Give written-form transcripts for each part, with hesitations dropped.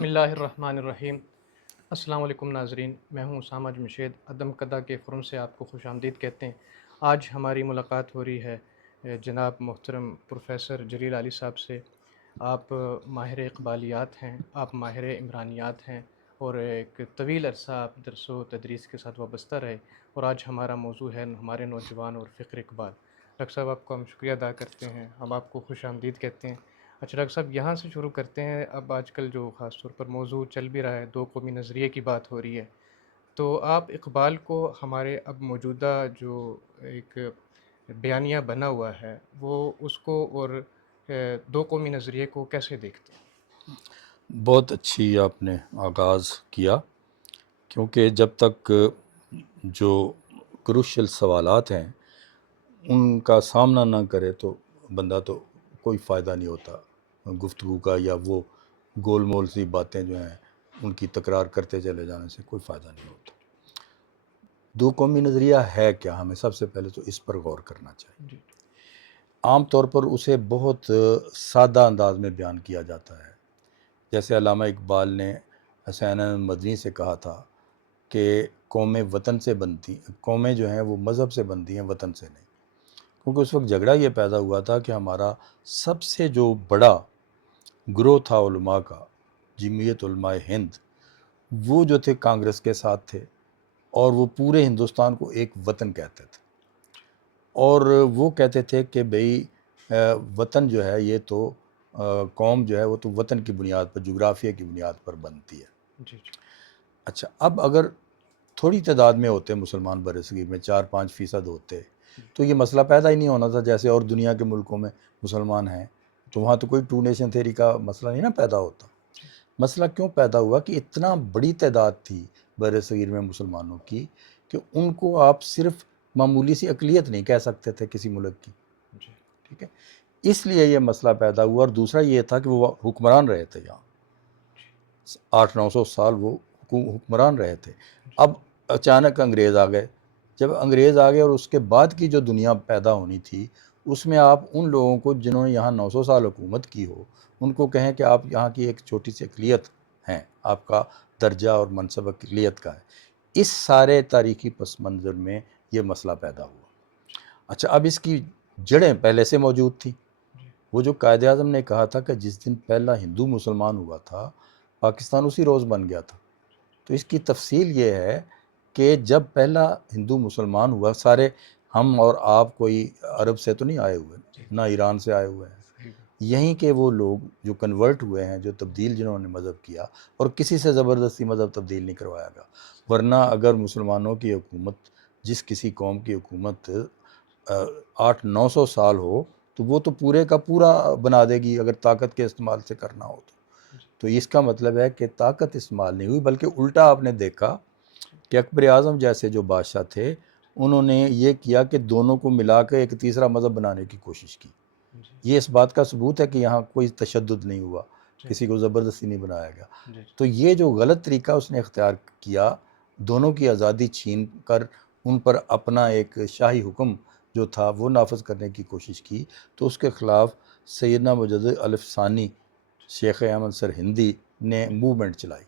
بسم اللہ الرحمن الرحیم۔ السلام علیکم ناظرین، میں ہوں اسامہ جمشید، عدم کدہ کے فورم سے آپ کو خوش آمدید کہتے ہیں۔ آج ہماری ملاقات ہو رہی ہے جناب محترم پروفیسر جلیل علی صاحب سے۔ آپ ماہر اقبالیات ہیں، آپ ماہر عمرانیات ہیں، اور ایک طویل عرصہ آپ درس و تدریس کے ساتھ وابستہ رہے، اور آج ہمارا موضوع ہے ہمارے نوجوان اور فکر اقبال۔ ڈاکٹر صاحب، آپ کو ہم شکریہ ادا کرتے ہیں، ہم آپ کو خوش آمدید کہتے ہیں۔ اچھا ڈاکٹر صاحب، یہاں سے شروع کرتے ہیں۔ اب آج کل جو خاص طور پر موضوع چل بھی رہا ہے، دو قومی نظریے کی بات ہو رہی ہے، تو آپ اقبال کو ہمارے اب موجودہ جو ایک بیانیہ بنا ہوا ہے وہ اس کو اور دو قومی نظریے کو کیسے دیکھتے ہیں؟ بہت اچھی آپ نے آغاز کیا، کیونکہ جب تک جو کروشل سوالات ہیں ان کا سامنا نہ کرے تو بندہ تو کوئی فائدہ نہیں ہوتا گفتگو کا، یا وہ گول مول سی باتیں جو ہیں ان کی تکرار کرتے چلے جانے سے کوئی فائدہ نہیں ہوتا۔ دو قومی نظریہ ہے کیا، ہمیں سب سے پہلے تو اس پر غور کرنا چاہیے۔ جی عام طور پر اسے بہت سادہ انداز میں بیان کیا جاتا ہے، جیسے علامہ اقبال نے حسین احمد مدنی سے کہا تھا کہ قومیں وطن سے بنتی، قومیں جو ہیں وہ مذہب سے بنتی ہیں، وطن سے نہیں۔ کیونکہ اس وقت جھگڑا یہ پیدا ہوا تھا کہ ہمارا سب سے جو بڑا گروہ تھا علماء کا، جمعیت علماء ہند، وہ جو تھے کانگریس کے ساتھ تھے، اور وہ پورے ہندوستان کو ایک وطن کہتے تھے، اور وہ کہتے تھے کہ بھئی وطن جو ہے یہ تو قوم جو ہے وہ تو وطن کی بنیاد پر، جغرافیہ کی بنیاد پر بنتی ہے۔ جی جی اچھا، اب اگر تھوڑی تعداد میں ہوتے مسلمان برصغیر میں، 4-5% ہوتے، تو یہ مسئلہ پیدا ہی نہیں ہونا تھا۔ جیسے اور دنیا کے ملکوں میں مسلمان ہیں تو وہاں تو کوئی ٹو نیشن تھیوری کا مسئلہ نہیں نا پیدا ہوتا۔ مسئلہ کیوں پیدا ہوا کہ اتنا بڑی تعداد تھی برصغیر میں مسلمانوں کی کہ ان کو آپ صرف معمولی سی اقلیت نہیں کہہ سکتے تھے کسی ملک کی، جی ٹھیک ہے؟ اس لیے یہ مسئلہ پیدا ہوا، اور دوسرا یہ تھا کہ وہ حکمران رہے تھے یہاں، 800-900 سال وہ حکمران رہے تھے۔ اب اچانک انگریز آ گئے۔ جب انگریز آ گئے اور اس کے بعد کی جو دنیا پیدا ہونی تھی، اس میں آپ ان لوگوں کو جنہوں نے یہاں 900 سال حکومت کی ہو، ان کو کہیں کہ آپ یہاں کی ایک چھوٹی سی اقلیت ہیں، آپ کا درجہ اور منصب اقلیت کا ہے۔ اس سارے تاریخی پس منظر میں یہ مسئلہ پیدا ہوا۔ اچھا، اب اس کی جڑیں پہلے سے موجود تھیں۔ وہ جو قائد اعظم نے کہا تھا کہ جس دن پہلا ہندو مسلمان ہوا تھا، پاکستان اسی روز بن گیا تھا، تو اس کی تفصیل یہ ہے کہ جب پہلا ہندو مسلمان ہوا، سارے ہم اور آپ کوئی عرب سے تو نہیں آئے ہوئے، نہ ایران سے آئے ہوئے ہیں، یہیں کے وہ لوگ جو کنورٹ ہوئے ہیں، جو تبدیل جنہوں نے مذہب کیا، اور کسی سے زبردستی مذہب تبدیل نہیں کروایا گیا۔ ورنہ اگر مسلمانوں کی حکومت، جس کسی قوم کی حکومت 800-900 سال ہو، تو وہ تو پورے کا پورا بنا دے گی اگر طاقت کے استعمال سے کرنا ہو تو اس کا مطلب ہے کہ طاقت استعمال نہیں ہوئی، بلکہ الٹا آپ نے دیکھا کہ اکبر اعظم جیسے جو بادشاہ تھے، انہوں نے یہ کیا کہ دونوں کو ملا کے ایک تیسرا مذہب بنانے کی کوشش کی۔ یہ اس بات کا ثبوت ہے کہ یہاں کوئی تشدد نہیں ہوا، کسی کو زبردستی نہیں بنایا گیا۔ تو یہ جو غلط طریقہ اس نے اختیار کیا، دونوں کی آزادی چھین کر ان پر اپنا ایک شاہی حکم جو تھا وہ نافذ کرنے کی کوشش کی، تو اس کے خلاف سیدنا مجدد الف ثانی شیخ احمد سرہندی نے موومنٹ چلائی،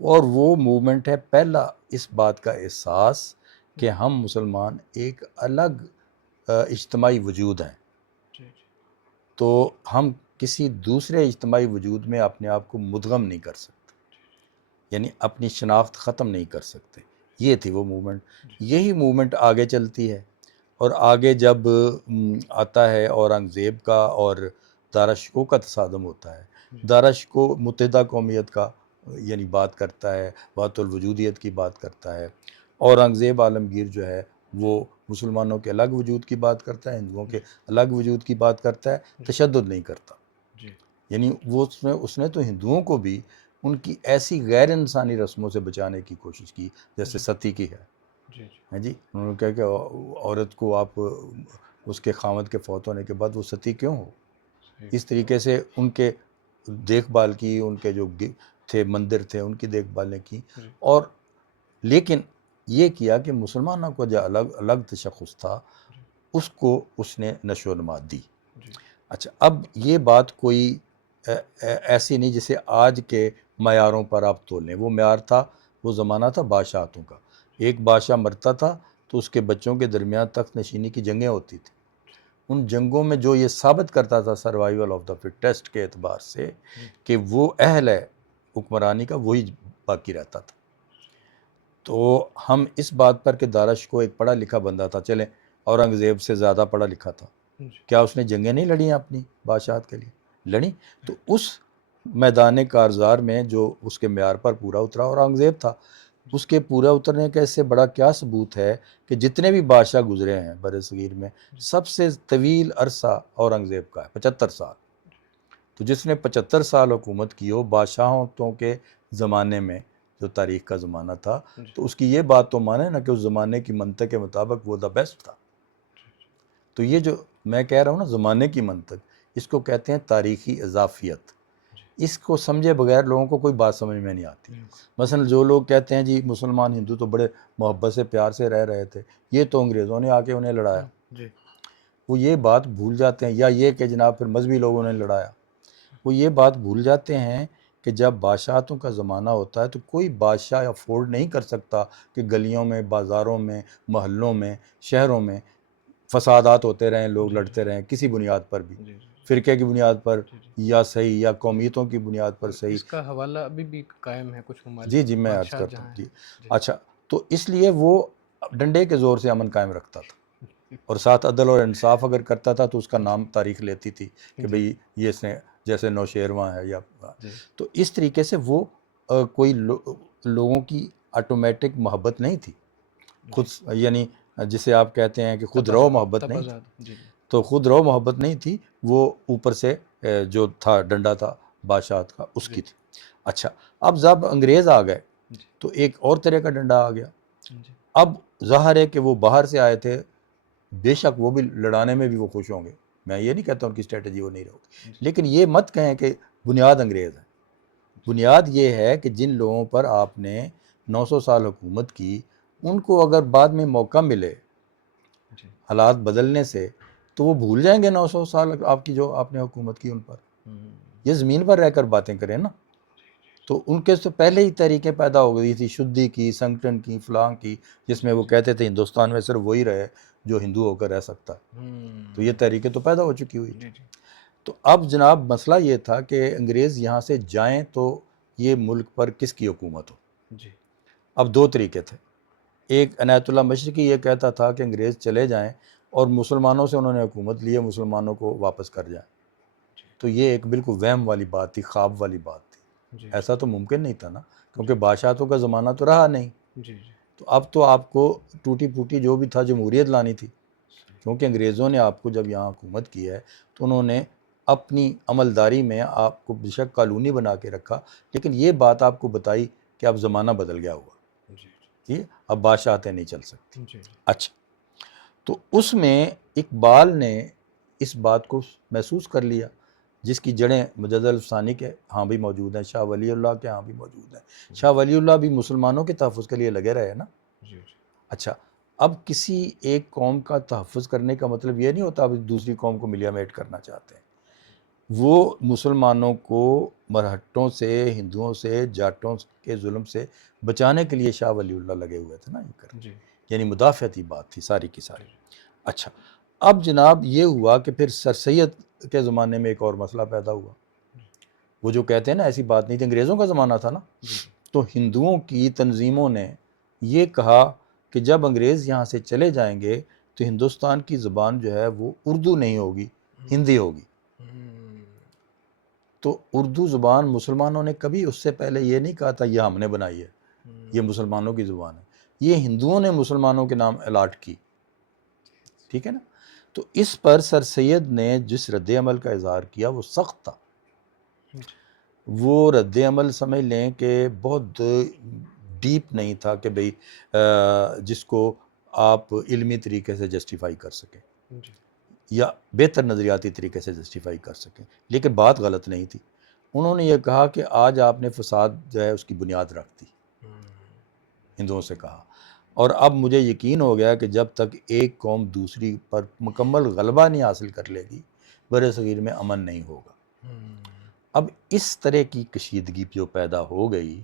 اور وہ موومنٹ ہے پہلا اس بات کا احساس کہ ہم مسلمان ایک الگ اجتماعی وجود ہیں، تو ہم کسی دوسرے اجتماعی وجود میں اپنے آپ کو مدغم نہیں کر سکتے، یعنی اپنی شناخت ختم نہیں کر سکتے۔ یہ تھی وہ موومنٹ۔ یہی موومنٹ آگے چلتی ہے، اور آگے جب آتا ہے اورنگزیب کا اور داراشکوہ کا تصادم ہوتا ہے، داراشکوہ متحدہ قومیت کا یعنی بات کرتا ہے، وحدت الوجودیت کی بات کرتا ہے، اورنگزیب عالمگیر جو ہے وہ مسلمانوں کے الگ وجود کی بات کرتا ہے، ہندوؤں کے الگ وجود کی بات کرتا ہے، تشدد نہیں کرتا۔ یعنی وہ اس نے تو ہندوؤں کو بھی ان کی ایسی غیر انسانی رسموں سے بچانے کی کوشش کی جیسے ستی کی ہے، جی انہوں نے کہا کہ عورت کو آپ اس کے خاوند کے فوت ہونے کے بعد وہ ستی کیوں ہو، اس طریقے سے ان کے دیکھ بھال کی، ان کے جو تھے مندر تھے ان کی دیکھ بھال نے کی، اور لیکن یہ کیا کہ مسلمانوں کو جو الگ تشخص تھا اس کو اس نے نشو و نما دی۔ اچھا، اب یہ بات کوئی ایسی نہیں جسے آج کے معیاروں پر آپ تولیں. وہ معیار تھا، وہ زمانہ تھا بادشاہتوں کا. ایک بادشاہ مرتا تھا تو اس کے بچوں کے درمیان تخت نشینی کی جنگیں ہوتی تھیں. ان جنگوں میں جو یہ ثابت کرتا تھا سروائیول آف دا فٹیسٹ کے اعتبار سے کہ وہ اہل ہے حکمرانی کا، وہی باقی رہتا تھا. تو ہم اس بات پر کہ دارش کو ایک پڑھا لکھا بندہ تھا، چلیں اورنگزیب سے زیادہ پڑھا لکھا تھا، کیا اس نے جنگیں نہیں لڑیں اپنی بادشاہت کے لیے؟ لڑیں. تو اس میدان کارزار میں جو اس کے معیار پر پورا اترا اورنگزیب تھا. اس کے پورا اترنے کا اس سے بڑا کیا ثبوت ہے کہ جتنے بھی بادشاہ گزرے ہیں بر صغیر میں، سب سے طویل عرصہ اورنگزیب کا ہے، 75 سال. تو جس نے 75 سال حکومت کی ہو بادشاہوں کے زمانے میں، جو تاریخ کا زمانہ تھا، تو اس کی یہ بات تو مانے نا کہ اس زمانے کی منطق کے مطابق وہ دا بیسٹ تھا. تو یہ جو میں کہہ رہا ہوں نا زمانے کی منطق، اس کو کہتے ہیں تاریخی اضافیت. اس کو سمجھے بغیر لوگوں کو کوئی بات سمجھ میں نہیں آتی. مثلا جو لوگ کہتے ہیں جی مسلمان ہندو تو بڑے محبت سے پیار سے رہ رہے تھے، یہ تو انگریزوں نے آ کے انہیں لڑایا. وہ یہ بات بھول جاتے ہیں، یا یہ کہ جناب پھر مذہبی لوگوں نے لڑایا. وہ یہ بات بھول جاتے ہیں کہ جب بادشاہتوں کا زمانہ ہوتا ہے تو کوئی بادشاہ افورڈ نہیں کر سکتا کہ گلیوں میں، بازاروں میں، محلوں میں، شہروں میں فسادات ہوتے رہیں، لوگ لڑتے رہیں کسی بنیاد پر بھی، فرقے کی بنیاد پر یا صحیح، یا قومیتوں کی بنیاد پر صحیح. اس کا حوالہ ابھی بھی قائم ہے کچھ ممالک. جی میں عرض کرتا ہوں. جی اچھا، تو اس لیے وہ ڈنڈے کے زور سے امن قائم رکھتا تھا، اور ساتھ عدل اور انصاف اگر کرتا تھا تو اس کا نام تاریخ لیتی تھی کہ بھئی یہ اس نے جیسے نوشیروان ہے یا. تو اس طریقے سے وہ کوئی لوگوں کی آٹومیٹک محبت نہیں تھی خود، یعنی جسے آپ کہتے ہیں کہ خود رو محبت نہیں تھی. تو خود رو محبت نہیں تھی، وہ اوپر سے جو تھا ڈنڈا تھا بادشاہت کا اس کی تھی. اچھا، اب جب انگریز آ گئے تو ایک اور طرح کا ڈنڈا آ گیا. اب ظاہر ہے کہ وہ باہر سے آئے تھے، بے شک وہ بھی لڑانے میں بھی وہ خوش ہوں گے، میں یہ نہیں کہتا ان کی اسٹریٹجی وہ نہیں رہی، لیکن یہ مت کہیں کہ بنیاد انگریز ہے. بنیاد یہ ہے کہ جن لوگوں پر آپ نے 900 سال حکومت کی، ان کو اگر بعد میں موقع ملے حالات بدلنے سے تو وہ بھول جائیں گے 900 سال آپ کی جو آپ نے حکومت کی ان پر. یہ زمین پر رہ کر باتیں کریں نا. تو ان کے سے پہلے ہی طریقے پیدا ہو گئی تھی، شدھی کی، سنگٹن کی، فلاں کی، جس میں وہ کہتے تھے ہندوستان میں صرف وہی رہے جو ہندو ہو کر رہ سکتا ہے. تو یہ تحریکیں تو پیدا ہو چکی ہوئی تھی. تو اب جناب مسئلہ یہ تھا کہ انگریز یہاں سے جائیں تو یہ ملک پر کس کی حکومت ہو. اب دو طریقے تھے. ایک عنایت اللہ مشرقی یہ کہتا تھا کہ انگریز چلے جائیں اور مسلمانوں سے انہوں نے حکومت لی ہے، مسلمانوں کو واپس کر جائیں. تو یہ ایک بالکل وہم والی بات تھی، خواب والی بات تھی. ایسا تو ممکن نہیں تھا نا، کیونکہ بادشاہتوں کا زمانہ تو رہا نہیں. تو اب تو آپ کو ٹوٹی پھوٹی جو بھی تھا جمہوریت لانی تھی، کیونکہ انگریزوں نے آپ کو جب یہاں حکومت کی ہے تو انہوں نے اپنی عملداری میں آپ کو بے شک کالونی بنا کے رکھا، لیکن یہ بات آپ کو بتائی کہ اب زمانہ بدل گیا ہوا، ٹھیک، اب بادشاہتیں نہیں چل سکتی. اچھا، تو اس میں اقبال نے اس بات کو محسوس کر لیا، جس کی جڑیں مجدد الفسانی کے ہاں بھی موجود ہیں، شاہ ولی اللہ کے ہاں بھی موجود ہیں. شاہ ولی اللہ بھی مسلمانوں کے تحفظ کے لیے لگے رہے نا. اچھا، اب کسی ایک قوم کا تحفظ کرنے کا مطلب یہ نہیں ہوتا اب دوسری قوم کو ملیا میٹ کرنا چاہتے ہیں. وہ مسلمانوں کو مرہٹوں سے، ہندوؤں سے، جاٹوں کے ظلم سے بچانے کے لیے شاہ ولی اللہ لگے ہوئے تھے نا یہ کر، یعنی مدافعتی بات تھی ساری کی ساری. اچھا، اب جناب یہ ہوا کہ پھر سر سید کے زمانے میں ایک اور مسئلہ پیدا ہوا. وہ جو کہتے ہیں نا ایسی بات نہیں تھی، انگریزوں کا زمانہ تھا نا. تو ہندوؤں کی تنظیموں نے یہ کہا کہ جب انگریز یہاں سے چلے جائیں گے تو ہندوستان کی زبان جو ہے وہ اردو نہیں ہوگی، ہندی ہوگی. تو اردو زبان مسلمانوں نے کبھی اس سے پہلے یہ نہیں کہا تھا یہ ہم نے بنائی ہے، یہ مسلمانوں کی زبان ہے. یہ ہندوؤں نے مسلمانوں کے نام الاٹ کی، ٹھیک ہے نا. تو اس پر سر سید نے جس رد عمل کا اظہار کیا وہ سخت تھا. وہ رد عمل سمجھ لیں کہ بہت ڈیپ نہیں تھا کہ بھئی جس کو آپ علمی طریقے سے جسٹیفائی کر سکیں یا بہتر نظریاتی طریقے سے جسٹیفائی کر سکیں، لیکن بات غلط نہیں تھی. انہوں نے یہ کہا کہ آج آپ نے فساد جو ہے اس کی بنیاد رکھ دی، ہندوؤں سے کہا، اور اب مجھے یقین ہو گیا کہ جب تک ایک قوم دوسری پر مکمل غلبہ نہیں حاصل کر لے گی بر صغیر میں امن نہیں ہوگا. اب اس طرح کی کشیدگی جو پیدا ہو گئی،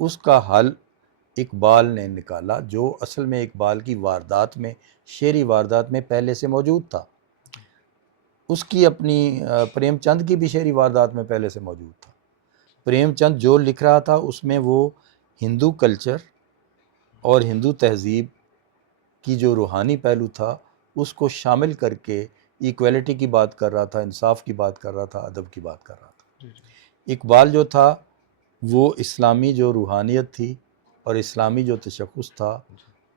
اس کا حل اقبال نے نکالا، جو اصل میں اقبال کی واردات میں، شعری واردات میں پہلے سے موجود تھا۔ اس کی اپنی پریم چند کی بھی شعری واردات میں پہلے سے موجود تھا۔ پریم چند جو لکھ رہا تھا اس میں وہ ہندو کلچر اور ہندو تہذیب کی جو روحانی پہلو تھا اس کو شامل کر کے ایکویلٹی کی بات کر رہا تھا، انصاف کی بات کر رہا تھا، ادب کی بات کر رہا تھا۔ اقبال جو تھا وہ اسلامی جو روحانیت تھی اور اسلامی جو تشخص تھا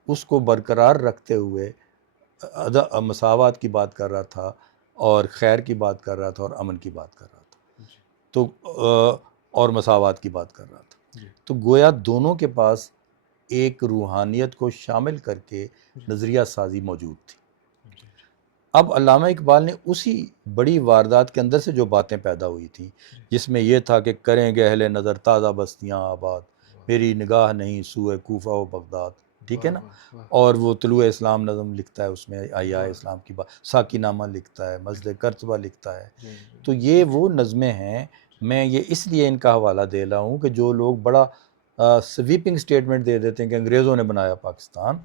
اس کو برقرار رکھتے ہوئے مساوات کی بات کر رہا تھا، اور خیر کی بات کر رہا تھا، اور امن کی بات کر رہا تھا، تو اور مساوات کی بات کر رہا تھا۔ تو گویا دونوں کے پاس ایک روحانیت کو شامل کر کے نظریہ سازی موجود تھی۔ اب علامہ اقبال نے اسی بڑی واردات کے اندر سے جو باتیں پیدا ہوئی تھیں، جس میں یہ تھا کہ کریں گے اہل نظر تازہ بستیاں آباد، میری نگاہ نہیں سوئے کوفہ و بغداد، ٹھیک ہے نا؟ اور وہ طلوع اسلام نظم لکھتا ہے، اس میں احیاء اسلام کی بات، ساکی نامہ لکھتا ہے، مسجد کرتبہ لکھتا ہے۔ تو یہ وہ نظمیں ہیں، میں یہ اس لیے ان کا حوالہ دے رہا ہوں کہ جو لوگ بڑا سویپنگ سٹیٹمنٹ دے دیتے ہیں کہ انگریزوں نے بنایا پاکستان،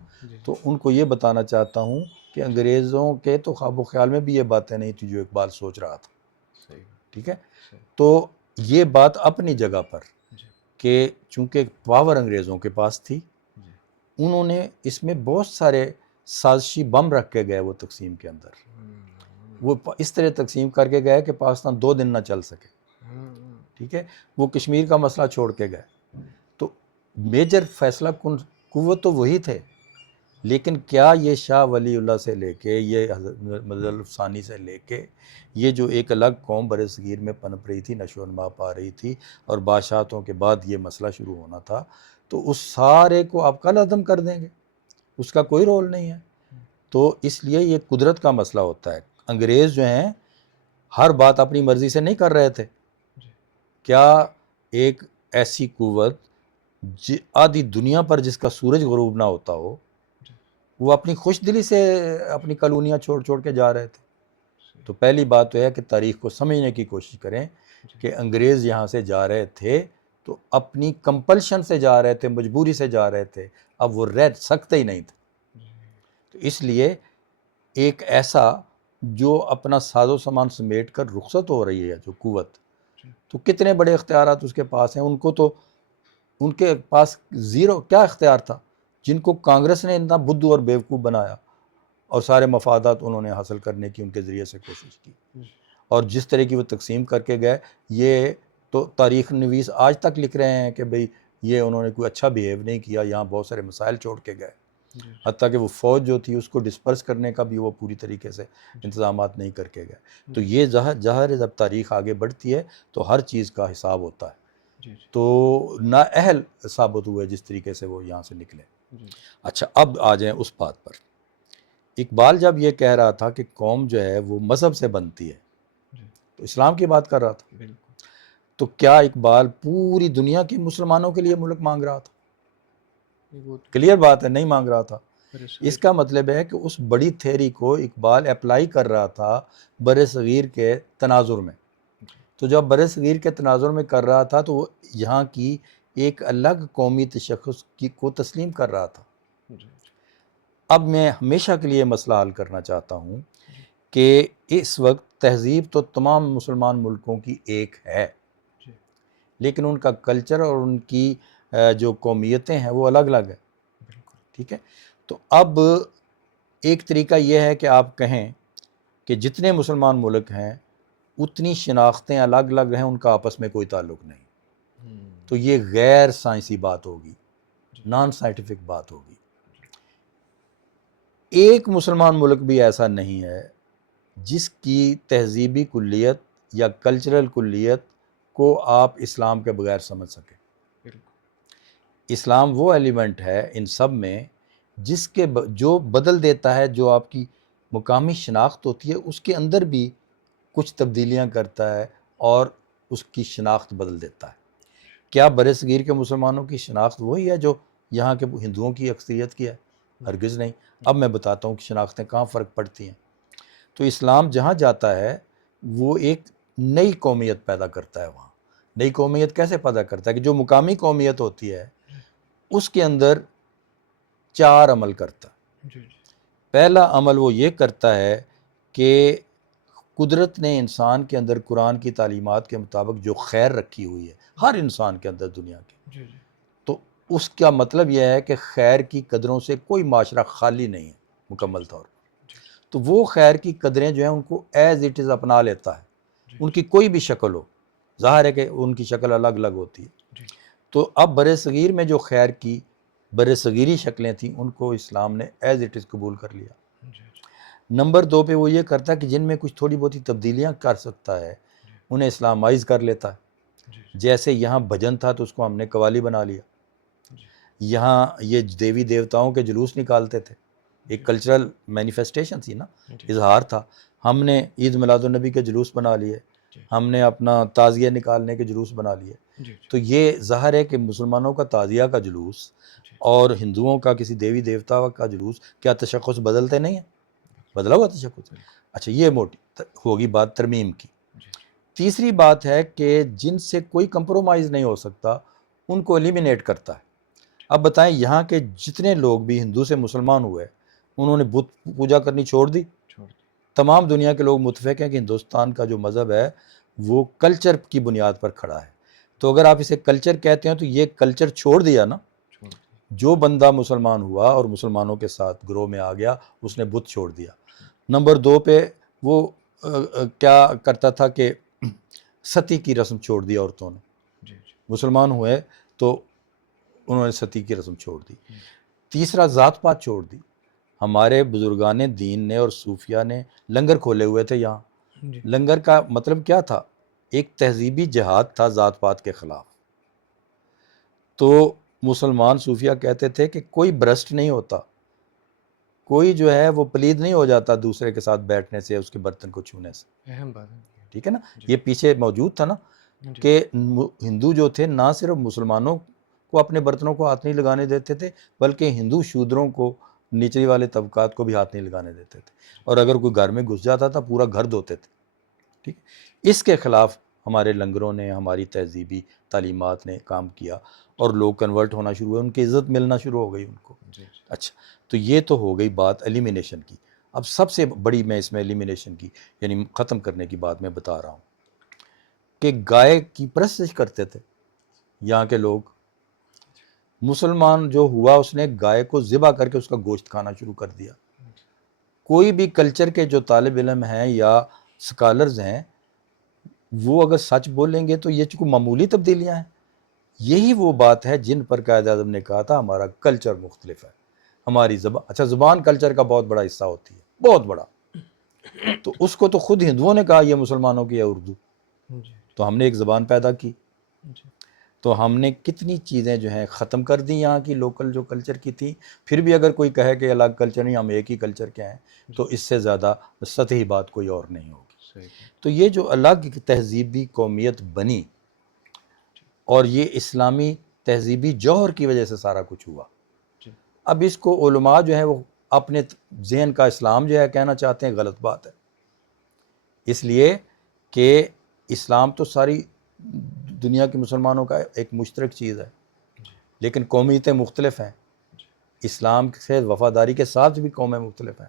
تو ان کو یہ بتانا چاہتا ہوں کہ انگریزوں کے تو خواب و خیال میں بھی یہ باتیں نہیں تھی جو اقبال سوچ رہا تھا، ٹھیک ہے؟ تو یہ بات اپنی جگہ پر کہ چونکہ پاور انگریزوں کے پاس تھی، انہوں نے اس میں بہت سارے سازشی بم رکھ کے گئے وہ تقسیم کے اندر، وہ اس طرح تقسیم کر کے گئے کہ پاکستان 2 دن نہ چل سکے، ٹھیک ہے؟ وہ کشمیر کا مسئلہ چھوڑ کے گئے۔ تو میجر فیصلہ کن قوت تو وہی تھے، لیکن کیا یہ شاہ ولی اللہ سے لے کے، یہ مظفر ثانی سے لے کے، یہ جو ایک الگ قوم بر صغیر میں پنپ رہی تھی، نشو و نما پا رہی تھی، اور بادشاہتوں کے بعد یہ مسئلہ شروع ہونا تھا، تو اس سارے کو آپ کل ختم کر دیں گے؟ اس کا کوئی رول نہیں ہے۔ تو اس لیے یہ قدرت کا مسئلہ ہوتا ہے۔ انگریز جو ہیں ہر بات اپنی مرضی سے نہیں کر رہے تھے۔ کیا ایک ایسی قوت آدھی دنیا پر جس کا سورج غروب نہ ہوتا ہو، وہ اپنی خوش دلی سے اپنی کالونیاں چھوڑ چھوڑ کے جا رہے تھے؟ تو پہلی بات تو ہے کہ تاریخ کو سمجھنے کی کوشش کریں کہ انگریز یہاں سے جا رہے تھے تو اپنی کمپلشن سے جا رہے تھے، مجبوری سے جا رہے تھے، اب وہ رہ سکتے ہی نہیں تھے۔ تو اس لیے ایک ایسا جو اپنا ساز و سامان سمیٹ کر رخصت ہو رہی ہے جو قوت، تو کتنے بڑے اختیارات اس کے پاس ہیں، ان کو تو ان کے پاس زیرو کیا اختیار تھا، جن کو کانگریس نے اتنا بدھو اور بیوقوف بنایا اور سارے مفادات انہوں نے حاصل کرنے کی ان کے ذریعے سے کوشش کی، اور جس طرح کی وہ تقسیم کر کے گئے، یہ تو تاریخ نویس آج تک لکھ رہے ہیں کہ بھئی یہ انہوں نے کوئی اچھا بیہیو نہیں کیا، یہاں بہت سارے مسائل چھوڑ کے گئے، حتیٰ کہ وہ فوج جو تھی اس کو ڈسپرس کرنے کا بھی وہ پوری طریقے سے انتظامات نہیں کر کے گئے۔ تو یہ ظاہر ہے جب تاریخ آگے بڑھتی ہے تو ہر چیز کا حساب ہوتا ہے، تو نااہل ثابت ہوئے جس طریقے سے وہ یہاں سے نکلے۔ اچھا، اب آ جائیں اس بات پر۔ اقبال جب یہ کہہ رہا تھا کہ قوم جو ہے وہ مذہب سے بنتی ہے، تو اسلام کی بات کر رہا تھا، تو کیا اقبال پوری دنیا کے مسلمانوں کے لیے ملک مانگ رہا تھا؟ کلیئر بات ہے، نہیں مانگ رہا تھا۔ اس کا مطلب ہے کہ اس بڑی تھیوری کو اقبال اپلائی کر رہا تھا بر صغیر کے تناظر میں، تو جب بر صغیر کے تناظر میں کر رہا تھا تو وہ یہاں کی ایک الگ قومی تشخص کو تسلیم کر رہا تھا۔ اب میں ہمیشہ کے لیے مسئلہ حل کرنا چاہتا ہوں کہ اس وقت تہذیب تو تمام مسلمان ملکوں کی ایک ہے، لیکن ان کا کلچر اور ان کی جو قومیتیں ہیں وہ الگ الگ ہیں، ٹھیک ہے؟ تو اب ایک طریقہ یہ ہے کہ آپ کہیں کہ جتنے مسلمان ملک ہیں اتنی شناختیں الگ الگ ہیں، ان کا آپس میں کوئی تعلق نہیں، تو یہ غیر سائنسی بات ہوگی، نان سائنٹیفک بات ہوگی۔ ایک مسلمان ملک بھی ایسا نہیں ہے جس کی تہذیبی کلیت یا کلچرل کلیت کو آپ اسلام کے بغیر سمجھ سکیں۔ اسلام وہ ایلیمنٹ ہے ان سب میں جس کے جو بدل دیتا ہے، جو آپ کی مقامی شناخت ہوتی ہے اس کے اندر بھی کچھ تبدیلیاں کرتا ہے اور اس کی شناخت بدل دیتا ہے۔ کیا بر صغیر کے مسلمانوں کی شناخت وہی ہے جو یہاں کے ہندوؤں کی اکثریت کی ہے؟ ہرگز نہیں۔ اب میں بتاتا ہوں کہ شناختیں کہاں فرق پڑتی ہیں۔ تو اسلام جہاں جاتا ہے وہ ایک نئی قومیت پیدا کرتا ہے وہاں. نئی قومیت کیسے پیدا کرتا ہے کہ جو مقامی قومیت ہوتی ہے اس کے اندر 4 عمل کرتا ہے. جی جی پہلا عمل وہ یہ کرتا ہے کہ قدرت نے انسان کے اندر قرآن کی تعلیمات کے مطابق جو خیر رکھی ہوئی ہے ہر انسان کے اندر دنیا کے، جی جی تو اس کا مطلب یہ ہے کہ خیر کی قدروں سے کوئی معاشرہ خالی نہیں ہے مکمل طور پر. جی تو وہ خیر کی قدریں جو ہیں ان کو ایز اٹ از اپنا لیتا ہے، جی ان کی کوئی بھی شکل ہو. ظاہر ہے کہ ان کی شکل الگ الگ ہوتی ہے. جی تو اب بر صغیر میں جو خیر کی بر صغیری شکلیں تھیں ان کو اسلام نے ایز اٹ از قبول کر لیا. جی نمبر 2 پہ وہ یہ کرتا ہے کہ جن میں کچھ تھوڑی بہت تبدیلیاں کر سکتا ہے انہیں اسلامائز کر لیتا ہے. جی جیسے یہاں بھجن تھا تو اس کو ہم نے قوالی بنا لیا. جی یہاں یہ دیوی دیوتاؤں کے جلوس نکالتے تھے، ایک کلچرل مینیفیسٹیشن تھی نا، جی اظہار تھا. ہم نے عید میلاد النبی کے جلوس بنا لیے، ہم نے اپنا تعزیہ نکالنے کے جلوس بنا لیے. جی تو یہ ظاہر ہے کہ مسلمانوں کا تعزیہ کا جلوس اور ہندوؤں کا کسی دیوی دیوتا کا جلوس کیا تشخص بدلتے نہیں ہیں؟ بدلا ہوا تشخص. اچھا یہ موٹی ہوگی بات ترمیم کی. جی تیسری بات ہے کہ جن سے کوئی کمپرومائز نہیں ہو سکتا ان کو ایلیمینیٹ کرتا ہے. اب بتائیں یہاں کے جتنے لوگ بھی ہندو سے مسلمان ہوئے انہوں نے بت پوجا کرنی چھوڑ دی. چھوڑ دی. تمام دنیا کے لوگ متفق ہیں کہ ہندوستان کا جو مذہب ہے وہ کلچر کی بنیاد پر کھڑا ہے. تو اگر آپ اسے کلچر کہتے ہیں تو یہ کلچر چھوڑ دیا نا. چھوڑ دی. جو بندہ مسلمان ہوا اور مسلمانوں کے ساتھ گروہ میں آ گیا اس نے بت چھوڑ دیا. نمبر 2 پہ وہ کیا کرتا تھا کہ ستی کی رسم چھوڑ دی عورتوں نے. جی جی مسلمان ہوئے تو انہوں نے ستی کی رسم چھوڑ دی. تیسرا ذات پات چھوڑ دی. ہمارے بزرگان دین نے اور صوفیہ نے لنگر کھولے ہوئے تھے یہاں. جی لنگر کا مطلب کیا تھا؟ ایک تہذیبی جہاد تھا ذات پات کے خلاف. تو مسلمان صوفیہ کہتے تھے کہ کوئی برسٹ نہیں ہوتا، کوئی جو ہے وہ پلید نہیں ہو جاتا دوسرے کے ساتھ بیٹھنے سے اس کے برتن کو چھونے سے. اہم بات ہے. ٹھیک ہے نا، جی. یہ پیچھے موجود تھا نا جی کہ ہندو جو تھے نہ صرف مسلمانوں کو اپنے برتنوں کو ہاتھ نہیں لگانے دیتے تھے بلکہ ہندو شودروں کو نچلی والے طبقات کو بھی ہاتھ نہیں لگانے دیتے تھے. اور اگر کوئی گھر میں گھس جاتا تھا پورا گھر دھوتے تھے. ٹھیک، اس کے خلاف ہمارے لنگروں نے ہماری تہذیبی تعلیمات نے کام کیا اور لوگ کنورٹ ہونا شروع ہوئے، ان کی عزت ملنا شروع ہو گئی ان کو. جی جی اچھا تو یہ تو ہو گئی بات ایلیمینیشن کی. اب سب سے بڑی میں اس میں ایلیمینیشن کی یعنی ختم کرنے کی بات میں بتا رہا ہوں کہ گائے کی پرستش کرتے تھے یہاں کے لوگ. مسلمان جو ہوا اس نے گائے کو ذبح کر کے اس کا گوشت کھانا شروع کر دیا. کوئی بھی کلچر کے جو طالب علم ہیں یا سکالرز ہیں وہ اگر سچ بولیں گے تو یہ چونکہ معمولی تبدیلیاں ہیں. یہی وہ بات ہے جن پر قائد اعظم نے کہا تھا ہمارا کلچر مختلف ہے، ہماری زبان. اچھا زبان کلچر کا بہت بڑا حصہ ہوتی ہے، بہت بڑا. تو اس کو تو خود ہندوؤں نے کہا یہ مسلمانوں کی ہے اردو. جی تو ہم نے ایک زبان پیدا کی. جی تو ہم نے کتنی چیزیں جو ہیں ختم کر دی یہاں کی لوکل جو کلچر کی تھی. پھر بھی اگر کوئی کہے کہ الگ کلچر نہیں ہم ایک ہی کلچر کے ہیں تو اس سے زیادہ سطحی بات کوئی اور نہیں ہوگی. صحیح. تو یہ جو الگ تہذیبی قومیت بنی اور یہ اسلامی تہذیبی جوہر کی وجہ سے سارا کچھ ہوا. جی اب اس کو علماء جو ہیں وہ اپنے ذہن کا اسلام جو ہے کہنا چاہتے ہیں، غلط بات ہے. اس لیے کہ اسلام تو ساری دنیا کے مسلمانوں کا ایک مشترک چیز ہے لیکن قومیتیں مختلف ہیں. اسلام سے وفاداری کے ساتھ بھی قومیں مختلف ہیں.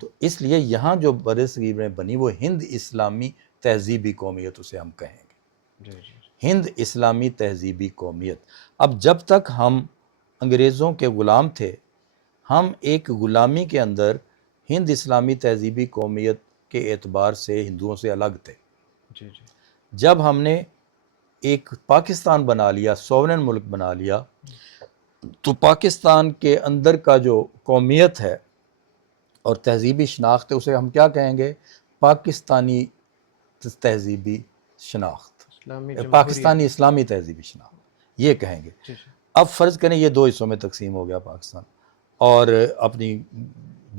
تو اس لیے یہاں جو برصغیر میں بنی وہ ہند اسلامی تہذیبی قومیت اسے ہم کہیں گے. جی جی ہند اسلامی تہذیبی قومیت. اب جب تک ہم انگریزوں کے غلام تھے ہم ایک غلامی کے اندر ہند اسلامی تہذیبی قومیت کے اعتبار سے ہندوؤں سے الگ تھے. جی جی جب ہم نے ایک پاکستان بنا لیا، سوورن ملک بنا لیا، تو پاکستان کے اندر کا جو قومیت ہے اور تہذیبی شناخت ہے اسے ہم کیا کہیں گے؟ پاکستانی تہذیبی شناخت، اسلامی جمہوریہ. پاکستانی اسلامی تہذیبی شناخت یہ کہیں گے. جی جی اب فرض کریں یہ 2 حصوں میں تقسیم ہو گیا پاکستان اور اپنی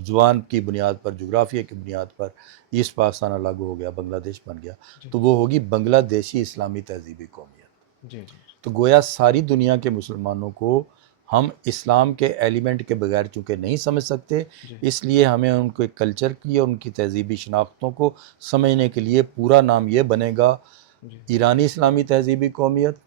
زبان کی بنیاد پر، جغرافیہ کی بنیاد پر ایسٹ پاکستان الگ ہو گیا، بنگلہ دیش بن گیا. تو وہ ہوگی بنگلہ دیشی اسلامی تہذیبی قومیت. جی جی تو گویا ساری دنیا کے مسلمانوں کو ہم اسلام کے ایلیمنٹ کے بغیر چونکہ نہیں سمجھ سکتے، اس لیے ہمیں ان کے کلچر کی اور ان کی تہذیبی شناختوں کو سمجھنے کے لیے پورا نام یہ بنے گا ایرانی اسلامی تہذیبی قومیت،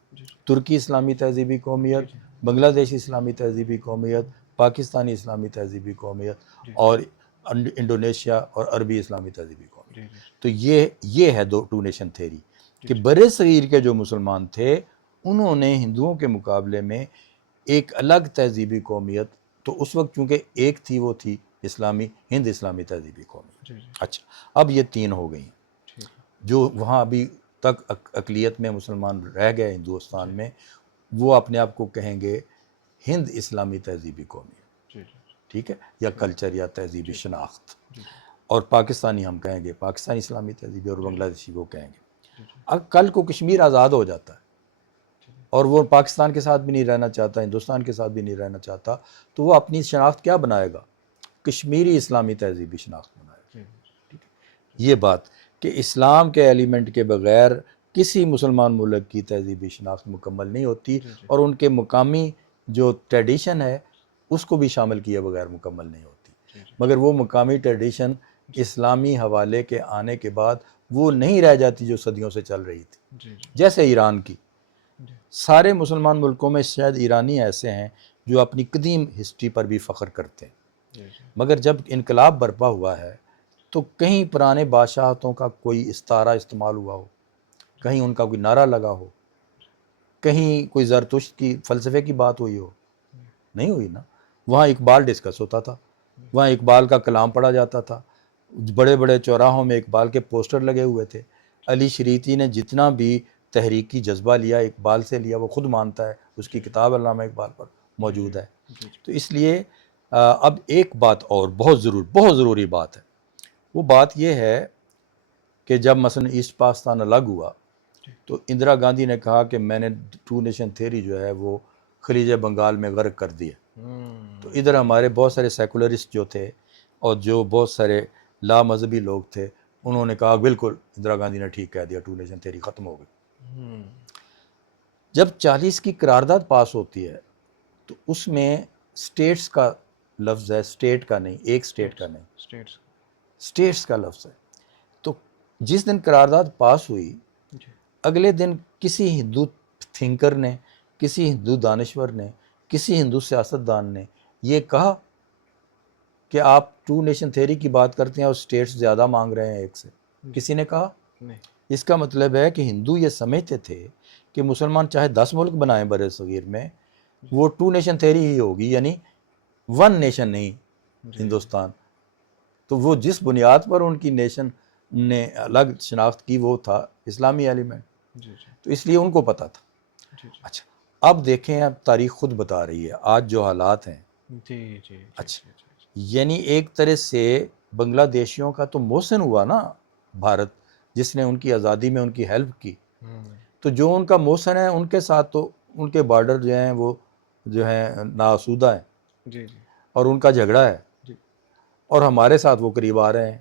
ترکی اسلامی تہذیبی قومیت، بنگلہ دیش اسلامی تہذیبی قومیت، پاکستانی اسلامی تہذیبی قومیت اور انڈونیشیا اور عربی اسلامی تہذیبی قومیت۔ تو یہ ہے ٹو نیشن تھیری کہ بر صغیر کے جو مسلمان تھے انہوں نے ہندوؤں کے مقابلے میں ایک الگ تہذیبی قومیت، تو اس وقت چونکہ ایک تھی وہ تھی ہند اسلامی تہذیبی قومیت۔ اچھا، اب یہ تین ہو گئی جو وہاں ابھی تک اقلیت میں مسلمان رہ گئے ہندوستان میں، وہ اپنے آپ کو کہیں گے ہند اسلامی تہذیبی قومیت، ٹھیک ہے، یا کلچر یا تہذیبی شناخت، اور پاکستانی ہم کہیں گے پاکستانی اسلامی تہذیبی، اور بنگلہ دیشی کو کہیں گے۔ اب کل کو کشمیر آزاد ہو جاتا ہے اور وہ پاکستان کے ساتھ بھی نہیں رہنا چاہتا، ہندوستان کے ساتھ بھی نہیں رہنا چاہتا، تو وہ اپنی شناخت کیا بنائے گا؟ کشمیری اسلامی تہذیبی شناخت بنائے گا۔ یہ بات کہ اسلام کے ایلیمنٹ کے بغیر کسی مسلمان ملک کی تہذیبی شناخت مکمل نہیں ہوتی، اور ان کے مقامی جو ٹریڈیشن ہے اس کو بھی شامل کیے بغیر مکمل نہیں ہوتی۔ مگر وہ مقامی ٹریڈیشن اسلامی حوالے کے آنے کے بعد وہ نہیں رہ جاتی جو صدیوں سے چل رہی تھی، جیسے ایران کی۔ سارے مسلمان ملکوں میں شاید ایرانی ایسے ہیں جو اپنی قدیم ہسٹری پر بھی فخر کرتے ہیں، مگر جب انقلاب برپا ہوا ہے تو کہیں پرانے بادشاہتوں کا کوئی استعارہ استعمال ہوا ہو، کہیں ان کا کوئی نعرہ لگا ہو، کہیں کوئی زرتشت کی فلسفے کی بات ہوئی ہو؟ نہیں ہوئی نا۔ وہاں اقبال ڈسکس ہوتا تھا، وہاں اقبال کا کلام پڑھا جاتا تھا، بڑے بڑے چوراہوں میں اقبال کے پوسٹر لگے ہوئے تھے۔ علی شریعتی نے جتنا بھی تحریکی جذبہ لیا اقبال سے لیا، وہ خود مانتا ہے، اس کی کتاب علامہ اقبال پر موجود ہے۔ تو اس لیے اب ایک بات اور بہت ضروری بات ہے، وہ بات یہ ہے کہ جب مثلا ایسٹ پاکستان الگ ہوا تو اندرا گاندھی نے کہا کہ میں نے ٹو نیشن تھیری جو ہے وہ خلیج بنگال میں غرق کر دی ہے۔ تو ادھر ہمارے بہت سارے سیکولرسٹ جو تھے اور جو بہت سارے لا مذہبی لوگ تھے، انہوں نے کہا بالکل اندرا گاندھی نے ٹھیک کہہ دیا، ٹو نیشن تھیری ختم ہو گئی۔ جب 40 کی قرارداد پاس ہوتی ہے تو اس میں سٹیٹس کا لفظ ہے، اسٹیٹ کا نہیں، ایک اسٹیٹ کا نہیں، سٹیٹس کا لفظ ہے۔ تو جس دن قرارداد پاس ہوئی، اگلے دن کسی ہندو تھنکر نے، کسی ہندو دانشور نے، کسی ہندو سیاستدان نے یہ کہا کہ آپ ٹو نیشن تھیری کی بات کرتے ہیں اور سٹیٹس زیادہ مانگ رہے ہیں ایک سے؟ کسی نے کہا؟ اس کا مطلب ہے کہ ہندو یہ سمجھتے تھے کہ مسلمان چاہے 10 ملک بنائیں بر صغیر میں، وہ ٹو نیشن تھیری ہی ہوگی، یعنی ون نیشن نہیں ہندوستان۔ تو وہ جس بنیاد پر ان کی نیشن نے الگ شناخت کی وہ تھا اسلامی ایلیمنٹ، تو اس لیے ان کو پتہ تھا۔ اچھا، اب دیکھیں، اب تاریخ خود بتا رہی ہے آج جو حالات ہیں۔ اچھا، یعنی ایک طرح سے بنگلہ دیشیوں کا تو محسن ہوا نا بھارت، جس نے ان کی آزادی میں ان کی ہیلپ کی، تو جو ان کا محسن ہے ان کے ساتھ تو ان کے بارڈر جو ہیں وہ جو ہیں ناآسودہ ہیں، اور ان کا جھگڑا ہے، اور ہمارے ساتھ وہ قریب آ رہے ہیں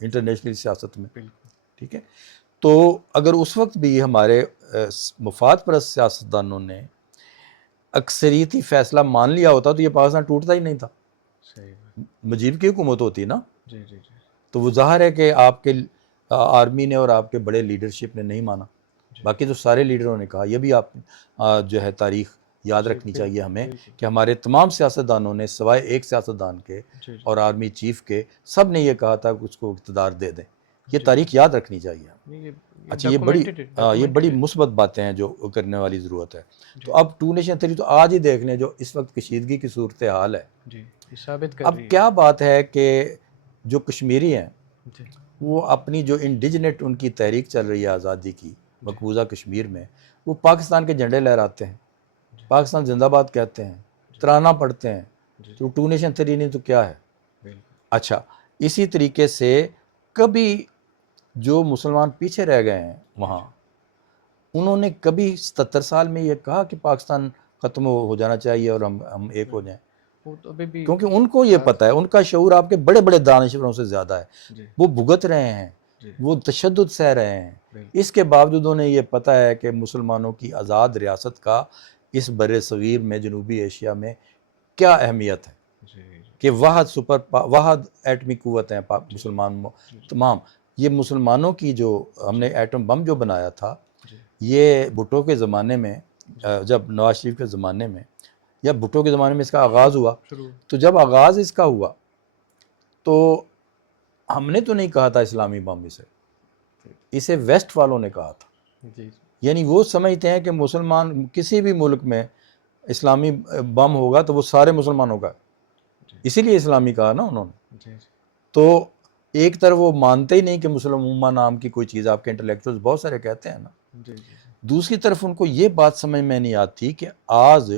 انٹرنیشنل سیاست میں، ٹھیک ہے۔ تو اگر اس وقت بھی ہمارے مفاد پرست سیاستدانوں نے اکثریتی فیصلہ مان لیا ہوتا تو یہ پاکستان ٹوٹتا ہی نہیں تھا، مجیب کی حکومت ہوتی نا۔ تو وہ ظاہر ہے کہ آپ کے آرمی نے اور آپ کے بڑے لیڈرشپ نے نہیں مانا، باقی تو سارے لیڈروں نے کہا۔ یہ بھی آپ جو ہے تاریخ یاد رکھنی چاہیے ہمیں کہ ہمارے تمام سیاستدانوں نے سوائے ایک سیاستدان کے اور آرمی چیف کے، سب نے یہ کہا تھا کہ اس کو اقتدار دے دیں۔ یہ تاریخ یاد رکھنی چاہیے۔ اچھا، یہ بڑی مثبت باتیں ہیں جو کرنے والی ضرورت ہے۔ تو اب ٹو نیشن تھیری تو آج ہی دیکھ لیں جو اس وقت کشیدگی کی صورتحال ہے، اب کیا بات ہے کہ جو کشمیری ہیں وہ اپنی جو انڈیجنٹ ان کی تحریک چل رہی ہے آزادی کی مقبوضہ کشمیر میں، وہ پاکستان کے جھنڈے لہراتے ہیں، پاکستان زندہ باد کہتے ہیں، ترانہ پڑھتے ہیں، تو ٹو نیشن تھیری نہیں تو کیا ہے؟ اچھا، اسی طریقے سے کبھی جو مسلمان پیچھے رہ گئے ہیں وہاں، انہوں نے کبھی 77 سال میں یہ کہا کہ پاکستان ختم ہو جانا چاہیے اور ہم ایک ہو جائیں؟ کیونکہ ان کو یہ پتہ ہے، ان کا شعور آپ کے بڑے بڑے دانشوروں سے زیادہ ہے، وہ بھگت رہے ہیں، وہ تشدد سہ رہے ہیں، اس کے باوجود انہیں یہ پتہ ہے کہ مسلمانوں کی آزاد ریاست کا اس بر صغیر میں، جنوبی ایشیا میں کیا اہمیت ہے جی کہ واحد ایٹمی قوت ہیں مسلمان تمام. یہ مسلمانوں کی جو ہم نے ایٹم بم جو بنایا تھا، جی یہ بھٹو کے زمانے میں، جب نواز شریف کے زمانے میں یا بھٹو کے زمانے میں اس کا آغاز ہوا، شروع. تو جب آغاز اس کا ہوا تو ہم نے تو نہیں کہا تھا اسلامی بم اسے ویسٹ والوں نے کہا تھا. جی یعنی وہ سمجھتے ہیں کہ مسلمان کسی بھی ملک میں اسلامی بم ہوگا تو وہ سارے مسلمانوں کا، اسی لیے اسلامی کہا نا انہوں نے. جی تو ایک طرف وہ مانتے ہی نہیں کہ مسلم امہ نام کی کوئی چیز، آپ کے انٹلیکچوئلز بہت سارے کہتے ہیں نا. جی دوسری طرف ان کو یہ بات سمجھ میں نہیں آتی کہ آج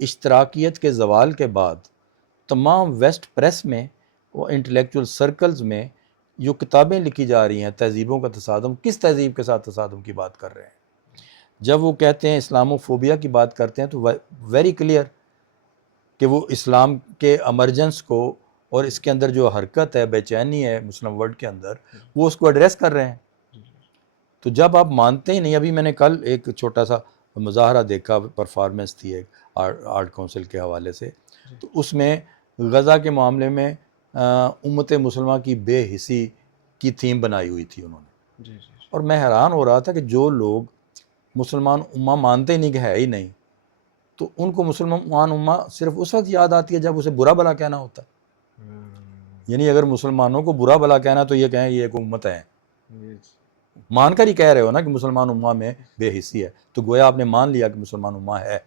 اشتراکیت کے زوال کے بعد تمام ویسٹ پریس میں، وہ انٹلیکچوئل سرکلز میں جو کتابیں لکھی جا رہی ہیں تہذیبوں کا تصادم، کس تہذیب کے ساتھ تصادم کی بات کر رہے ہیں؟ جب وہ کہتے ہیں اسلامو فوبیا کی بات کرتے ہیں تو ویری کلیئر کہ وہ اسلام کے ایمرجنس کو اور اس کے اندر جو حرکت ہے، بے چینی ہے مسلم ورلڈ کے اندر، وہ اس کو ایڈریس کر رہے ہیں. تو جب آپ مانتے ہی نہیں، ابھی میں نے کل ایک چھوٹا سا مظاہرہ دیکھا، پرفارمنس تھی ایک آرٹ کونسل کے حوالے سے، تو اس میں غزہ کے معاملے میں امت مسلمہ کی بے حسی کی تھیم بنائی ہوئی تھی انہوں نے. اور میں حیران ہو رہا تھا کہ جو لوگ مسلمان امہ مانتے ہی نہیں کہ ہے ہی نہیں، تو ان کو مسلمان امہ صرف اس وقت یاد آتی ہے جب اسے برا بھلا کہنا ہوتا ہے. یعنی اگر مسلمانوں کو برا بھلا کہنا تو یہ کہیں یہ ایک امت ہے، مان کر ہی کہہ رہے ہو نا کہ مسلمان امہ میں بے حسی ہے، تو گویا آپ نے مان لیا کہ مسلمان امہ ہے.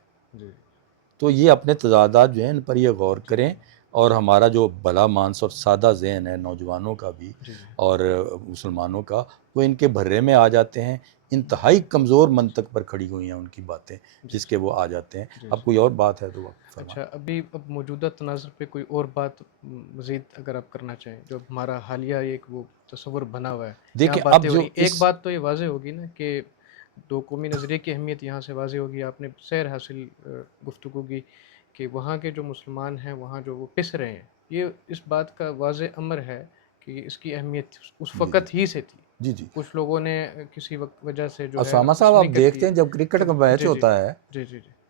تو یہ اپنے تضادات جو ہیں ان پر یہ غور کریں، اور ہمارا جو بھلا مانس اور سادہ ذہن ہے نوجوانوں کا بھی اور مسلمانوں کا، وہ ان کے بھرے میں آ جاتے ہیں. انتہائی کمزور منطق پر کھڑی ہوئی ہیں ان کی باتیں، جس کے وہ آ جاتے ہیں. اب کوئی اور بات ہے تو فرمائیں. اچھا، اب موجودہ تناظر پہ کوئی اور بات مزید اگر آپ کرنا چاہیں، جو ہمارا حالیہ ایک وہ تصور بنا ہوا ہے، کیا دیکھیں باتیں اب ہو جو رہی ہیں؟ ایک بات تو یہ واضح ہوگی نا کہ دو قومی نظریے کی اہمیت یہاں سے واضح ہوگی. آپ نے سیر حاصل گفتگو کی کہ وہاں کے جو مسلمان ہیں وہاں جو وہ پس رہے ہیں، یہ اس بات کا واضح امر ہے کہ اس کی اہمیت اس وقت ہی سے تھی. جی کچھ لوگوں نے کسی وجہ سے جو ہے اسامہ صاحب آپ نہیں کرتی. دیکھتے ہیں جب کرکٹ کا میچ ہوتا ہے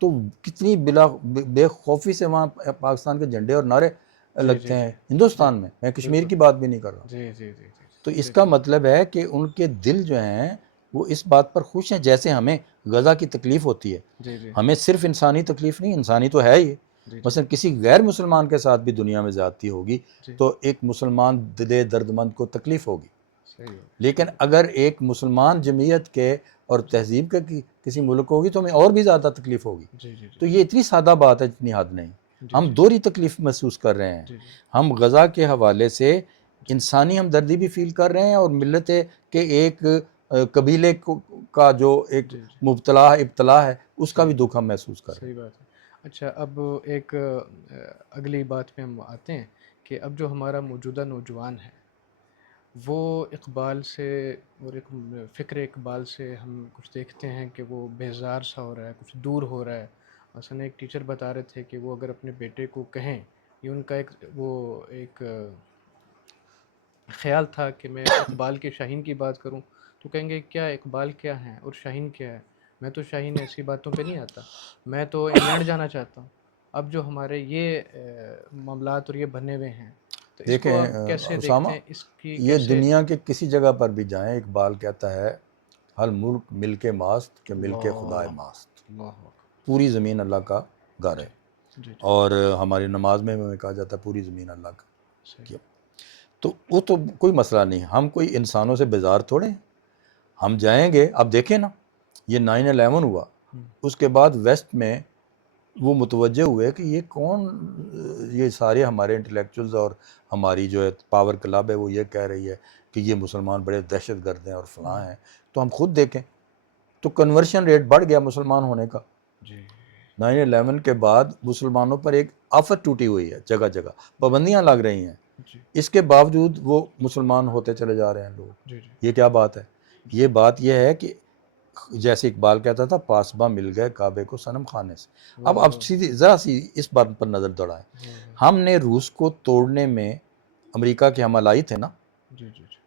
تو کتنی بے خوفی سے وہاں پاکستان کے جھنڈے اور نعرے لگتے ہیں ہندوستان میں. میں کشمیر کی بات بھی نہیں کر رہا. تو اس کا مطلب ہے کہ ان کے دل جو ہیں وہ اس بات پر خوش ہیں. جیسے ہمیں غزہ کی تکلیف ہوتی ہے، ہمیں صرف انسانی تکلیف نہیں، انسانی تو ہے ہی، مثلا کسی غیر مسلمان کے ساتھ بھی دنیا میں زیادتی ہوگی تو ایک مسلمان دل درد مند کو تکلیف ہوگی. لیکن اگر ایک مسلمان جمعیت کے اور تہذیب کے کسی ملک ہوگی تو ہمیں اور بھی زیادہ تکلیف ہوگی. تو یہ اتنی سادہ بات ہے جتنی حد نہیں. ہم دوہری تکلیف محسوس کر رہے ہیں. ہم غزہ کے حوالے سے انسانی ہمدردی بھی فیل کر رہے ہیں، اور ملت کے ایک قبیلے کا جو ایک ابتلا ہے اس کا بھی دکھ ہم محسوس کر رہے ہیں. صحیح بات ہے. اچھا، اب ایک اگلی بات پہ ہم آتے ہیں کہ اب جو ہمارا موجودہ نوجوان ہے وہ اقبال سے اور ایک فکر اقبال سے ہم کچھ دیکھتے ہیں کہ وہ بیزار سا ہو رہا ہے، کچھ دور ہو رہا ہے. مثلا ایک ٹیچر بتا رہے تھے کہ وہ اگر اپنے بیٹے کو کہیں، یہ ان کا ایک خیال تھا کہ میں اقبال کے شاہین کی بات کروں تو کہیں گے کیا اقبال کیا ہے اور شاہین کیا ہے، میں تو شاہین ایسی باتوں پہ نہیں آتا، میں تو انگلینڈ جانا چاہتا ہوں. اب جو ہمارے یہ معاملات اور یہ بنے ہوئے ہیں تو اس کو دیکھیں آپ کیسے اسامہ، دیکھتے ہیں؟ اس کی یہ کیسے؟ دنیا کے کسی جگہ پر بھی جائیں، اقبال کہتا ہے ہر ملک مل کے ماست کہ مل کے خدائے ماست. پوری زمین اللہ کا گھر ہے. اور ہماری نماز میں ہمیں کہا جاتا ہے پوری زمین اللہ کا کیا. تو وہ تو کوئی مسئلہ نہیں، ہم کوئی انسانوں سے بیزار تھوڑے ہیں. ہم جائیں گے. اب دیکھیں نا، یہ 9/11 ہوا، اس کے بعد ویسٹ میں وہ متوجہ ہوئے کہ یہ کون، یہ سارے ہمارے انٹلیکچوئلز اور ہماری جو ہے پاور کلب ہے وہ یہ کہہ رہی ہے کہ یہ مسلمان بڑے دہشت گرد ہیں اور فلاں ہیں. تو ہم خود دیکھیں تو کنورشن ریٹ بڑھ گیا مسلمان ہونے کا. 9/11 کے بعد مسلمانوں پر ایک آفت ٹوٹی ہوئی ہے، جگہ جگہ پابندیاں لگ رہی ہیں. اس کے باوجود وہ مسلمان ہوتے چلے جا رہے ہیں لوگ. یہ کیا بات ہے؟ یہ بات یہ ہے کہ جیسے اقبال کہتا تھا پاسباں مل گئے کعبے کو صنم خانے سے. اب سیدھی ذرا سی اس بات پر نظر دوڑائیں. ہم نے روس کو توڑنے میں امریکہ کے ہم الائی تھے نا.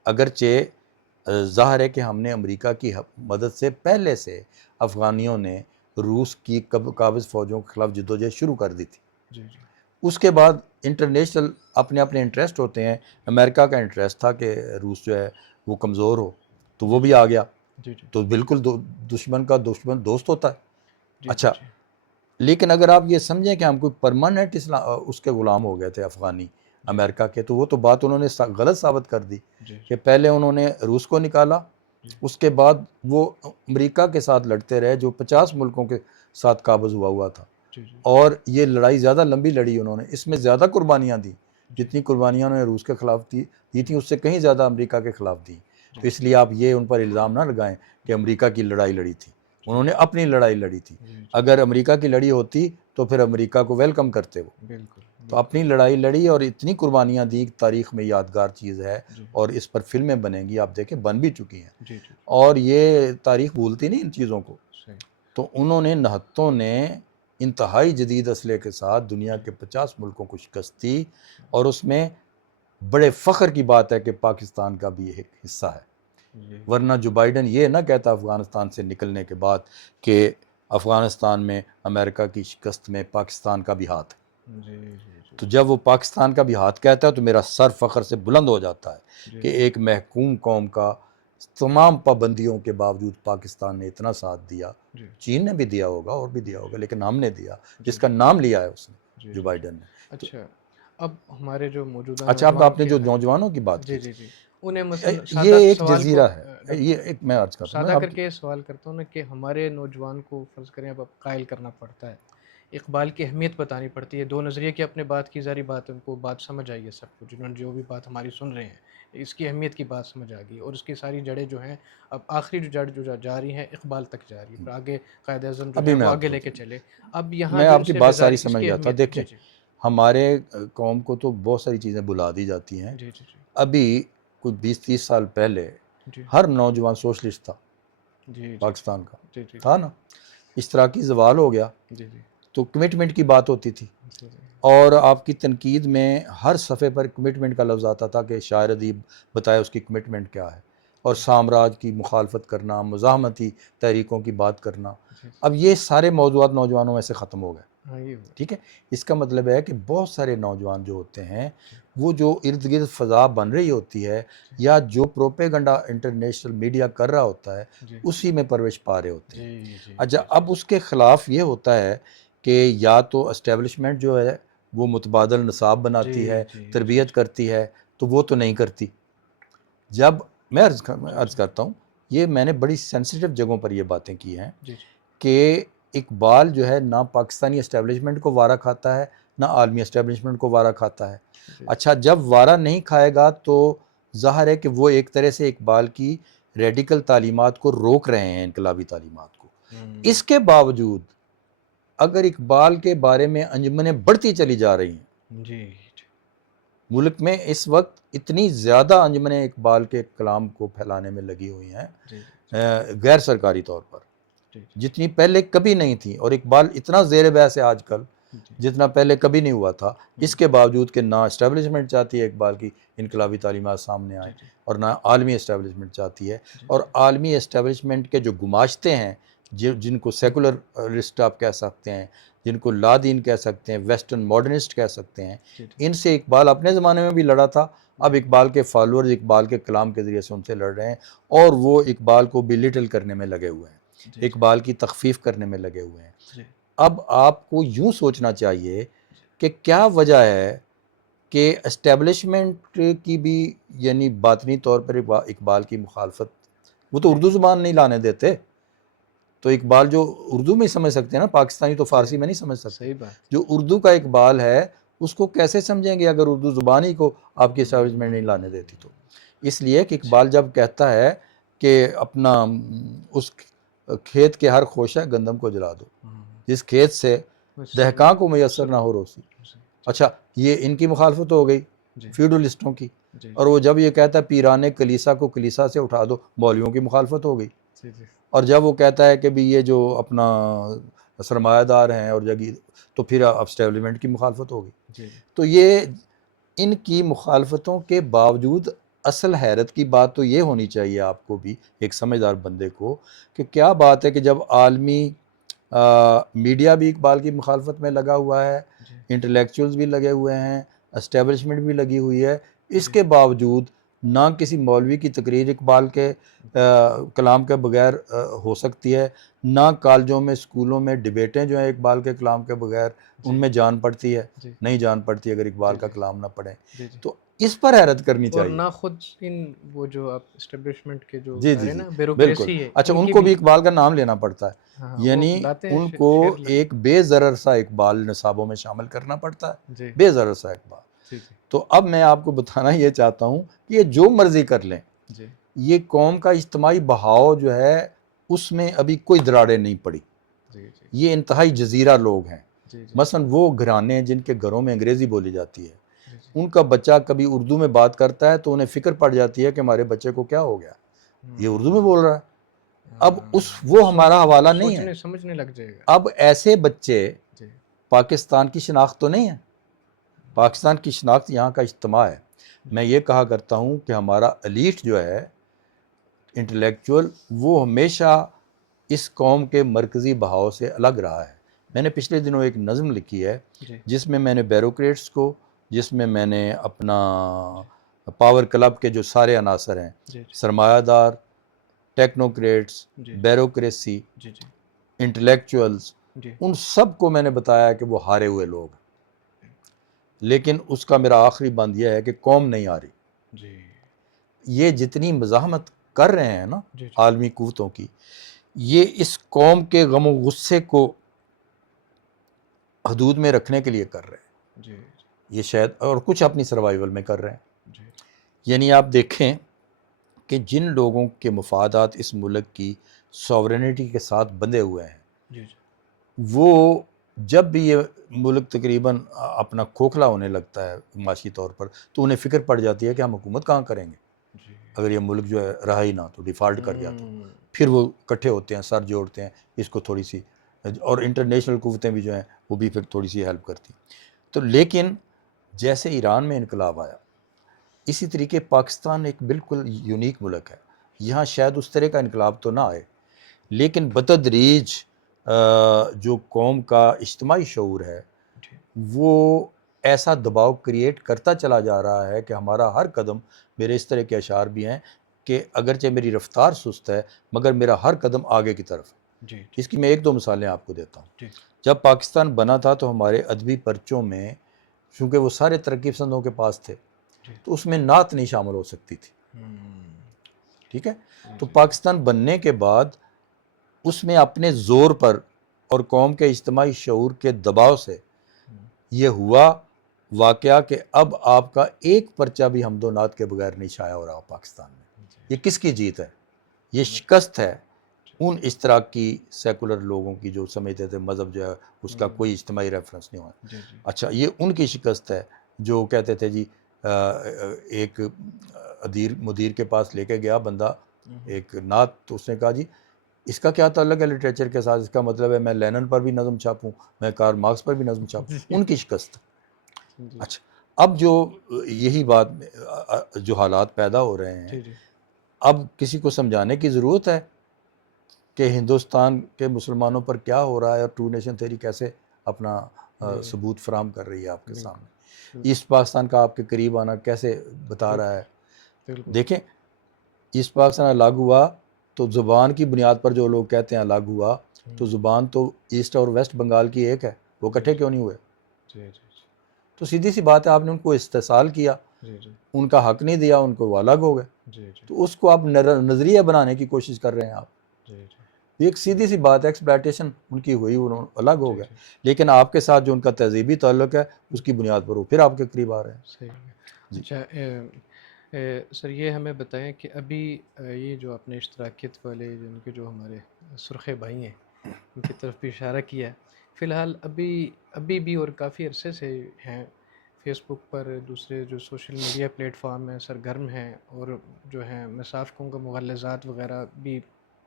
اگرچہ ظاہر ہے کہ ہم نے امریکہ کی مدد سے پہلے سے افغانیوں نے روس کی قابض فوجوں کے خلاف جدوجہد شروع کر دی تھی. جی جی اس کے بعد انٹرنیشنل اپنے اپنے انٹرسٹ ہوتے ہیں. امریکہ کا انٹرسٹ تھا کہ روس جو ہے وہ کمزور ہو، تو وہ بھی آ گیا. جی جی تو بالکل دشمن کا دشمن دوست ہوتا ہے. جی اچھا، جی لیکن اگر آپ یہ سمجھیں کہ ہم کوئی پرماننٹ اس کے غلام ہو گئے تھے افغانی امریکہ کے، تو وہ تو بات انہوں نے غلط ثابت کر دی. جی کہ پہلے انہوں نے روس کو نکالا، جی اس کے بعد وہ امریکہ کے ساتھ لڑتے رہے جو 50 ملکوں کے ساتھ قابض ہوا تھا. جی جی اور یہ لڑائی زیادہ لمبی لڑی انہوں نے، اس میں زیادہ قربانیاں دی. جی جتنی قربانیاں انہوں نے روس کے خلاف دی تھیں اس سے کہیں زیادہ امریکہ کے خلاف دی. جی تو اس لیے آپ یہ ان پر الزام نہ لگائیں کہ امریکہ کی لڑائی لڑی تھی. انہوں نے اپنی لڑائی لڑی تھی. جی جی اگر امریکہ کی لڑی ہوتی تو پھر امریکہ کو ویلکم کرتے وہ. بالکل تو اپنی لڑائی لڑی اور اتنی قربانیاں دی، تاریخ میں یادگار چیز ہے. جی اور اس پر فلمیں بنیں گی، آپ دیکھیں بن بھی چکی ہیں. جی جی اور یہ تاریخ بھولتی نہیں ان چیزوں کو. صحیح. تو انہوں نے نہتوں نے انتہائی جدید اسلحے کے ساتھ دنیا کے 50 ملکوں کو شکست دی. اور اس میں بڑے فخر کی بات ہے کہ پاکستان کا بھی ایک حصہ ہے. جی ورنہ جو بائیڈن یہ نہ کہتا افغانستان سے نکلنے کے بعد کہ افغانستان میں امریکہ کی شکست میں پاکستان کا بھی ہاتھ ہے. جی جی جی تو جب وہ پاکستان کا بھی ہاتھ کہتا ہے تو میرا سر فخر سے بلند ہو جاتا ہے جی کہ ایک محکوم قوم کا تمام پابندیوں کے باوجود پاکستان نے اتنا ساتھ دیا. جی چین نے بھی دیا ہوگا اور بھی دیا ہوگا، لیکن ہم نے دیا، جی جس کا نام لیا ہے اس نے، جی جو جی. بائیڈن نے. تو اچھا، اب ہمارے جو موجودہ اچھا، اب نوجوان آپ نے جو نوجوانوں کی بات کی جی تھی، جی جی انہیں مثلا یہ سادہ ایک سوال کو جزیرہ ہے. یہ ایک میں عرض کرتا ہوں سادہ اب کر کے سوال کرتا ہوں نا کہ ہمارے نوجوان کو فرض کریں اب قائل کرنا پڑتا ہے، اقبال کی اہمیت بتانی پڑتی ہے. دو نظریے کی اپنے بات کی، ظاہری بات ان کو بات سمجھ آئی ہے سب کو، جنہوں نے جو بھی بات ہماری سن رہے ہیں اس کی اہمیت کی بات سمجھ آ گئی. اور اس کی ساری جڑیں جو ہیں اب آخری جو جڑ جو جا رہی ہیں اقبال تک جا رہی ہے، پھر آگے قائد اعظم جو ابھی ہے میں وہ آپ آگے کو لے کے چلے. اب یہاں میں جو آپ ان کی سے بات ساری بیزاری اس سمجھ کی گیا تھا. اہمیت. دیکھیں، جی جی ہمارے قوم کو تو بہت ساری چیزیں بلا دی جاتی ہیں. جی جی جی ابھی کچھ 20-30 سال پہلے جی ہر نوجوان سوشلسٹ تھا جی جی پاکستان کا، جی جی تھا نا. اشتراکی زوال ہو گیا جی جی تو کمٹمنٹ کی بات ہوتی تھی. جی اور آپ کی تنقید میں ہر صفحے پر کمٹمنٹ کا لفظ آتا تھا کہ شاعر ادیب بتائے اس کی کمٹمنٹ کیا ہے. اور سامراج کی مخالفت کرنا، مزاحمتی تحریکوں کی بات کرنا. جی. اب یہ سارے موضوعات نوجوانوں میں سے ختم ہو گئے. ہاں یہ ہوا. ٹھیک ہے، اس کا مطلب ہے کہ بہت سارے نوجوان جو ہوتے ہیں جی وہ جو ارد گرد فضا بن رہی ہوتی ہے جی یا جو پروپیگنڈا انٹرنیشنل میڈیا کر رہا ہوتا ہے جی اسی میں پرورش پا رہے ہوتے ہیں. جی جی اچھا، جی اب اس کے خلاف یہ ہوتا ہے کہ یا تو اسٹیبلشمنٹ جو ہے وہ متبادل نصاب بناتی جی ہے، جی جی تربیت کرتی ہے، تو وہ تو نہیں کرتی. جب میں جی عرض کرتا ہوں، یہ میں نے بڑی سینسیٹیو جگہوں پر یہ باتیں کی ہیں جی کہ اقبال جو ہے نہ پاکستانی اسٹیبلشمنٹ کو وارہ کھاتا ہے نہ عالمی اسٹیبلشمنٹ کو وارہ کھاتا ہے. جی اچھا، جب وارہ نہیں کھائے گا تو ظاہر ہے کہ وہ ایک طرح سے اقبال کی ریڈیکل تعلیمات کو روک رہے ہیں، انقلابی تعلیمات کو. اس کے باوجود اگر اقبال کے بارے میں انجمنیں بڑھتی چلی جا رہی ہیں، جی ملک میں اس وقت اتنی زیادہ انجمنیں اقبال کے کلام کو پھیلانے میں لگی ہوئی ہیں جی غیر سرکاری طور پر، جی جتنی پہلے کبھی نہیں تھی. اور اقبال اتنا زیر بحث ہے آج کل جی جتنا پہلے کبھی نہیں ہوا تھا. اس کے باوجود کہ نہ اسٹیبلشمنٹ چاہتی ہے اقبال کی انقلابی تعلیمات سامنے آئیں جی جی اور نہ عالمی اسٹیبلشمنٹ چاہتی ہے. جی اور عالمی اسٹیبلشمنٹ کے جو گماشتے ہیں، جن کو سیکولرسٹ آپ کہہ سکتے ہیں، جن کو لا دین کہہ سکتے ہیں، ویسٹرن ماڈرنسٹ کہہ سکتے ہیں، جی ان سے اقبال اپنے زمانے میں بھی لڑا تھا. اب جی اقبال کے فالورز اقبال کے کلام کے ذریعے سے ان سے لڑ رہے ہیں اور وہ اقبال کو بلیٹل کرنے میں لگے ہوئے ہیں، جی اقبال کی تخفیف کرنے میں لگے ہوئے ہیں. جی اب آپ کو یوں سوچنا چاہیے کہ کیا وجہ ہے کہ اسٹیبلشمنٹ کی بھی یعنی باطنی طور پر اقبال کی مخالفت، وہ تو جی اردو زبان نہیں لانے دیتے. تو اقبال جو اردو میں سمجھ سکتے ہیں نا، پاکستانی تو جی فارسی میں نہیں سمجھ سکتے. صحیح بات. جو اردو کا اقبال ہے اس کو کیسے سمجھیں گے اگر اردو زبان ہی کو آپ کی اسٹیبلشمنٹ نہیں لانے دیتی تو. اس لیے کہ اقبال جب کہتا ہے کہ اپنا اس کھیت کے ہر خوشہ گندم کو جلا دو، جس کھیت سے دہقاں کو میسر نہ ہو روسی. اچھا، یہ ان کی مخالفت ہو گئی، جی فیوڈلسٹوں کی. جی اور وہ جب یہ کہتا ہے پیران کلیسا کو کلیسا سے اٹھا دو، مولویوں کی مخالفت ہو گئی. جی جی اور جب وہ کہتا ہے کہ بھی یہ جو اپنا سرمایہ دار ہیں اور جگہ، تو پھر اسٹیبلشمنٹ کی مخالفت ہو گئی. جی تو یہ ان کی مخالفتوں کے باوجود اصل حیرت کی بات تو یہ ہونی چاہیے آپ کو بھی، ایک سمجھدار بندے کو، کہ کیا بات ہے کہ جب عالمی میڈیا بھی اقبال کی مخالفت میں لگا ہوا ہے، جی انٹلیکچوئلز بھی لگے ہوئے ہیں، اسٹیبلشمنٹ بھی لگی ہوئی ہے، اس جی کے باوجود نہ کسی مولوی کی تقریر اقبال کے کلام کے بغیر ہو سکتی ہے، نہ کالجوں میں اسکولوں میں ڈبیٹیں جو ہیں اقبال کے کلام کے بغیر ان جی میں جان پڑتی ہے، جی نہیں جان پڑتی اگر اقبال جی کا جی کلام نہ پڑھیں. جی جی تو اس پر حیرت کرنی اور چاہیے. نہ خود ان وہ جو آپ اسٹیبلشمنٹ کے جو جی بتا جی رہے ہیں جی نا بالکل. بیوروکریسی ہے اچھا ان ان کی کو بھی. بھی اقبال کا نام لینا پڑتا ہے، ہاں ہاں وہ یعنی لاتے ہیں ان کو شعر لاتے ایک بے ضرر سا اقبال نصابوں میں شامل کرنا پڑتا ہیں. جی ہے، بے ضرر سا اقبال. جی جی تو اب میں آپ کو بتانا یہ چاہتا ہوں کہ یہ جو مرضی کر لیں، جی یہ قوم کا اجتماعی بہاؤ جو ہے اس میں ابھی کوئی دراڑیں نہیں پڑی. جی جی یہ انتہائی جزیرہ لوگ ہیں. جی جی مثلا وہ گھرانے ہیں جن کے گھروں میں انگریزی بولی جاتی ہے، جی جی ان کا بچہ کبھی اردو میں بات کرتا ہے تو انہیں فکر پڑ جاتی ہے کہ ہمارے بچے کو کیا ہو گیا، یہ اردو میں بول رہا ہے. اب وہ ہمارا حوالہ نہیں ہے. سمجھنے لگ جائے گا. اب ایسے بچے جی پاکستان کی شناخت تو نہیں ہے. پاکستان کی شناخت یہاں کا اجتماع ہے. میں یہ کہا کرتا ہوں کہ ہمارا ایلیٹ جو ہے انٹلیکچوئل، وہ ہمیشہ اس قوم کے مرکزی بہاؤ سے الگ رہا ہے. میں نے پچھلے دنوں ایک نظم لکھی ہے جی جس میں نے بیوروکریٹس کو، جس میں نے اپنا پاور کلب کے جو سارے عناصر ہیں، جی سرمایہ دار، ٹیکنوکریٹس، جی بیوروکریسی، جی جی انٹلیکچوئلز، جی ان سب کو میں نے بتایا کہ وہ ہارے ہوئے لوگ ہیں. لیکن اس کا میرا آخری بند یہ ہے کہ قوم نہیں آ رہی. جی یہ جتنی مزاحمت کر رہے ہیں نا جی عالمی قوتوں کی، یہ اس قوم کے غم و غصے کو حدود میں رکھنے کے لیے کر رہے ہیں. جی یہ شاید اور کچھ اپنی سروائیول میں کر رہے ہیں. جی یعنی آپ دیکھیں کہ جن لوگوں کے مفادات اس ملک کی سوورنٹی کے ساتھ بندھے ہوئے ہیں، جی وہ جب بھی یہ ملک تقریباً اپنا کھوکھلا ہونے لگتا ہے معاشی طور پر، تو انہیں فکر پڑ جاتی ہے کہ ہم حکومت کہاں کریں گے جی اگر یہ ملک جو ہے رہا ہی نہ تو ڈیفالٹ کر گیا تو. ہوں پھر وہ اکٹھے ہوتے ہیں، سر جوڑتے ہیں اس کو تھوڑی سی، اور انٹرنیشنل قوتیں بھی جو ہیں وہ بھی پھر تھوڑی سی ہیلپ کرتی. تو لیکن جیسے ایران میں انقلاب آیا، اسی طریقے پاکستان ایک بالکل یونیک ملک ہے. یہاں شاید اس طرح کا انقلاب تو نہ آئے، لیکن بتدریج جو قوم کا اجتماعی شعور ہے جی وہ ایسا دباؤ کریٹ کرتا چلا جا رہا ہے کہ ہمارا ہر قدم، میرے اس طرح کے اشعار بھی ہیں کہ اگرچہ میری رفتار سست ہے مگر میرا ہر قدم آگے کی طرف ہے. جی اس کی میں ایک دو مثالیں آپ کو دیتا ہوں. جی جب پاکستان بنا تھا تو ہمارے ادبی پرچوں میں، چونکہ وہ سارے ترقی پسندوں کے پاس تھے، جی تو اس میں نعت نہیں شامل ہو سکتی تھی. ہوں ٹھیک ہے. تو جی پاکستان بننے کے بعد اس میں اپنے زور پر اور قوم کے اجتماعی شعور کے دباؤ سے یہ ہوا واقعہ کہ اب آپ کا ایک پرچہ بھی حمد و نعت کے بغیر نہیں شائع ہو رہا پاکستان میں. یہ کس کی جیت ہے؟ یہ شکست ہے ان اشتراکی سیکولر لوگوں کی جو سمجھتے تھے مذہب جو ہے اس کا کوئی اجتماعی ریفرنس نہیں ہوا. جی جی اچھا، یہ ان کی شکست ہے جو کہتے تھے جی ایک مدیر کے پاس لے کے گیا بندہ ایک نعت، تو اس نے کہا جی اس کا کیا تعلق ہے لٹریچر کے ساتھ؟ اس کا مطلب ہے میں لینن پر بھی نظم چھاپوں، میں کارل مارکس پر بھی نظم چھاپوں. ان کی شکست. جی اچھا، اب جو یہی بات جو حالات پیدا ہو رہے ہیں، جی جی اب کسی کو سمجھانے کی ضرورت ہے کہ ہندوستان کے مسلمانوں پر کیا ہو رہا ہے اور ٹرو نیشن تھیوری کیسے اپنا ثبوت فراہم کر رہی ہے آپ کے سامنے. ایسٹ پاکستان کا آپ کے قریب آنا کیسے بتا رہا ہے. بالکل دیکھیں ایسٹ پاکستان الگ ہوا تو زبان کی بنیاد پر جو لوگ کہتے ہیں الگ ہوا، تو زبان تو ایسٹ اور ویسٹ بنگال کی ایک ہے، وہ اکٹھے کیوں نہیں ہوئے؟ جی جی تو سیدھی سی بات ہے، آپ نے ان کو استحصال کیا، جی جی ان کا حق نہیں دیا، ان کو وہ الگ ہو گئے. جی جی تو اس کو آپ نظریہ بنانے کی کوشش کر رہے ہیں آپ. جی جی یہ ایک سیدھی سی بات ہے، ایکسپلائٹیشن ان کی ہوئی، انہوں الگ ہو جی گئے. جی لیکن آپ کے ساتھ جو ان کا تہذیبی تعلق ہے اس کی بنیاد پر وہ پھر آپ کے قریب آ رہے ہیں. صحیح ہے. جی. اچھا سر، یہ ہمیں بتائیں کہ ابھی یہ جو اپنے اشتراکیت والے جن کے جو ہمارے سرخ بھائی ہیں ان کی طرف بھی اشارہ کیا ہے، فی الحال ابھی بھی اور کافی عرصے سے ہیں فیس بک پر، دوسرے جو سوشل میڈیا پلیٹ فارم ہیں سرگرم ہیں، اور جو ہیں میں صاف کہوں گا مغلظات وغیرہ بھی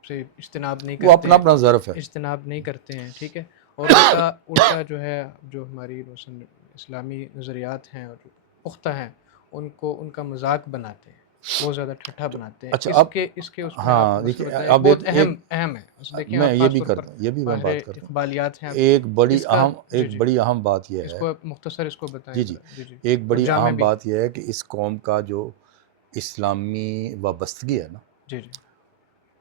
سے اجتناب نہیں وہ کرتے اپنا ہیں، اپنا ظرف ہے. اجتناب نہیں کرتے ہیں. ٹھیک ہے. اور الٹا جو ہے جو ہماری مثلاً اسلامی نظریات ہیں اور جو پختہ ہیں ان کا مذاق بناتے ہیں. بہت زیادہ ٹھٹھا بناتے ہیں. اچھا اب اس کے اس میں آپ ہاں مسئلہ دیکھیے بتائیں, اب بہت ایک اہم ہے. دیکھیں میں آپ یہ خاص بھی طور پر کرتا ہوں، یہ بھی میں ماہر بات کرتا ہوں. اقبالیات ہیں آپ, ایک بڑی اس کا اہم جی ایک جی بڑی اہم بات یہ اس ہے، کو مختصر اس کو بتائیں جی جی، ذرا. جی جی ایک اور بڑی جامع اہم بھی. بات یہ ہے کہ اس قوم کا جو اسلامی وابستگی ہے نا، جی جی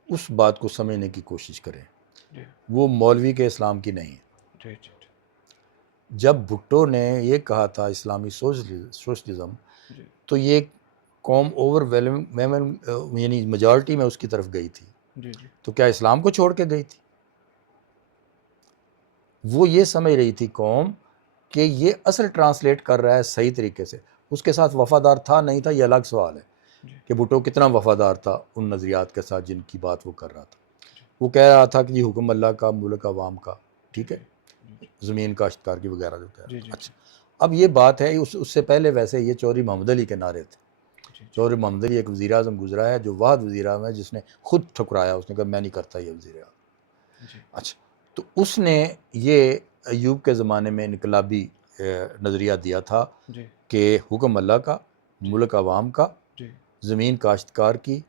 اس بات کو سمجھنے کی کوشش کریں. جی وہ مولوی کے اسلام کی نہیں ہے. جی جی جب بھٹو نے یہ کہا تھا اسلامی سوشلزم، جی تو یہ قوم یعنی میجارٹی میں اس کی طرف گئی تھی. جی جی تو کیا اسلام کو چھوڑ کے گئی تھی؟ وہ یہ سمجھ رہی تھی قوم کہ یہ اصل ٹرانسلیٹ کر رہا ہے صحیح طریقے سے. اس کے ساتھ وفادار تھا نہیں تھا یہ الگ سوال ہے جی کہ بھٹو کتنا وفادار تھا ان نظریات کے ساتھ جن کی بات وہ کر رہا تھا. وہ کہہ رہا تھا کہ یہ حکم اللہ کا، ملک عوام کا، ٹھیک ہے، زمین کاشتکار کی وغیرہ جو کہہ رہا جی تھا. جی اچھا اب یہ بات ہے اس سے پہلے ویسے یہ چودھری محمد علی کے نعرے تھے. جی چودھری محمد علی ایک وزیر اعظم گزرا ہے جو واحد وزیر اعظم ہے جس نے خود ٹھکرایا، اس نے کہا میں نہیں کرتا یہ وزیر اعظم. جی اچھا تو اس نے یہ ایوب کے زمانے میں انقلابی نظریہ دیا تھا جی کہ حکم اللہ کا، ملک عوام کا، جی زمین کاشتکار کی،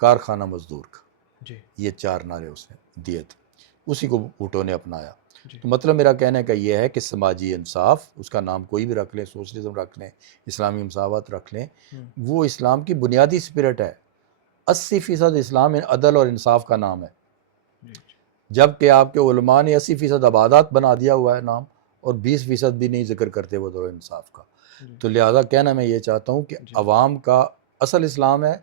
کارخانہ مزدور کا. جی یہ 4 نعرے اس نے دیے تھے، اسی کو بھٹو نے اپنایا. جی تو مطلب میرا کہنے کا یہ ہے کہ سماجی انصاف، اس کا نام کوئی بھی رکھ لیں، سوشلزم رکھ لیں، اسلامی مساوات رکھ لیں، وہ اسلام کی بنیادی اسپرٹ ہے. 80% اسلام عدل اور انصاف کا نام ہے، جی جبکہ آپ کے علماء نے 80% عبادات بنا دیا ہوا ہے نام، اور 20% بھی نہیں ذکر کرتے وہ عدل و انصاف کا. جی تو لہذا کہنا میں یہ چاہتا ہوں کہ جی عوام کا اصل اسلام ہے،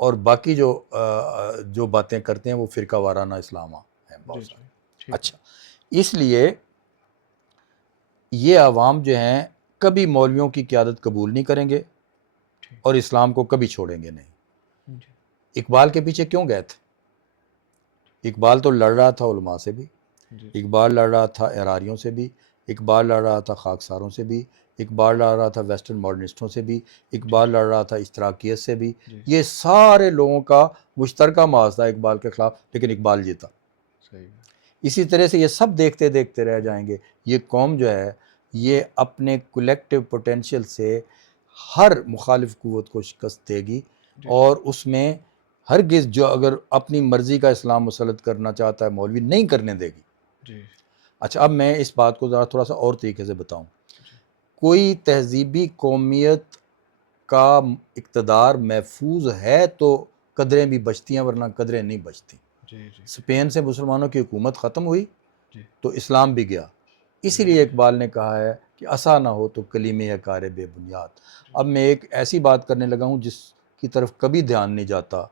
اور باقی جو باتیں کرتے ہیں وہ فرقہ وارانہ اسلام ہیں جی بہت جی سارے. ٹھیک اچھا اس لیے یہ عوام جو ہیں کبھی مولویوں کی قیادت قبول نہیں کریں گے ٹھیک اور اسلام کو کبھی چھوڑیں گے نہیں. جی اقبال کے پیچھے کیوں گئے تھے؟ اقبال تو لڑ رہا تھا علماء سے بھی، جی اقبال لڑ رہا تھا احراریوں سے بھی، اقبال لڑ رہا تھا خاکساروں سے بھی، اقبال لڑ رہا تھا ویسٹرن ماڈرنسٹوں سے بھی، اقبال لڑ رہا تھا اشتراکیت سے بھی. جی یہ سارے لوگوں کا مشترکہ محاذ تھا اقبال کے خلاف، لیکن اقبال جیتا. صحیح. اسی طرح سے یہ سب دیکھتے دیکھتے رہ جائیں گے. یہ قوم جو ہے یہ اپنے کولیکٹیو پوٹینشیل سے ہر مخالف قوت کو شکست دے گی، جی اور اس میں ہرگز جو اگر اپنی مرضی کا اسلام مسلط کرنا چاہتا ہے مولوی نہیں کرنے دے گی. جی اچھا اب میں اس بات کو ذرا تھوڑا سا اور طریقے سے بتاؤں. جی کوئی تہذیبی قومیت کا اقتدار محفوظ ہے تو قدریں بھی بچتی ہیں، ورنہ قدریں نہیں بچتی. جی جی اسپین سے مسلمانوں کی حکومت ختم ہوئی جی تو اسلام بھی گیا. اسی لیے اقبال نے کہا ہے کہ عصا نہ ہو تو کلمہ ہے کار بے بنیاد. اب میں ایک ایسی بات کرنے لگا ہوں جس کی طرف کبھی دھیان نہیں جاتا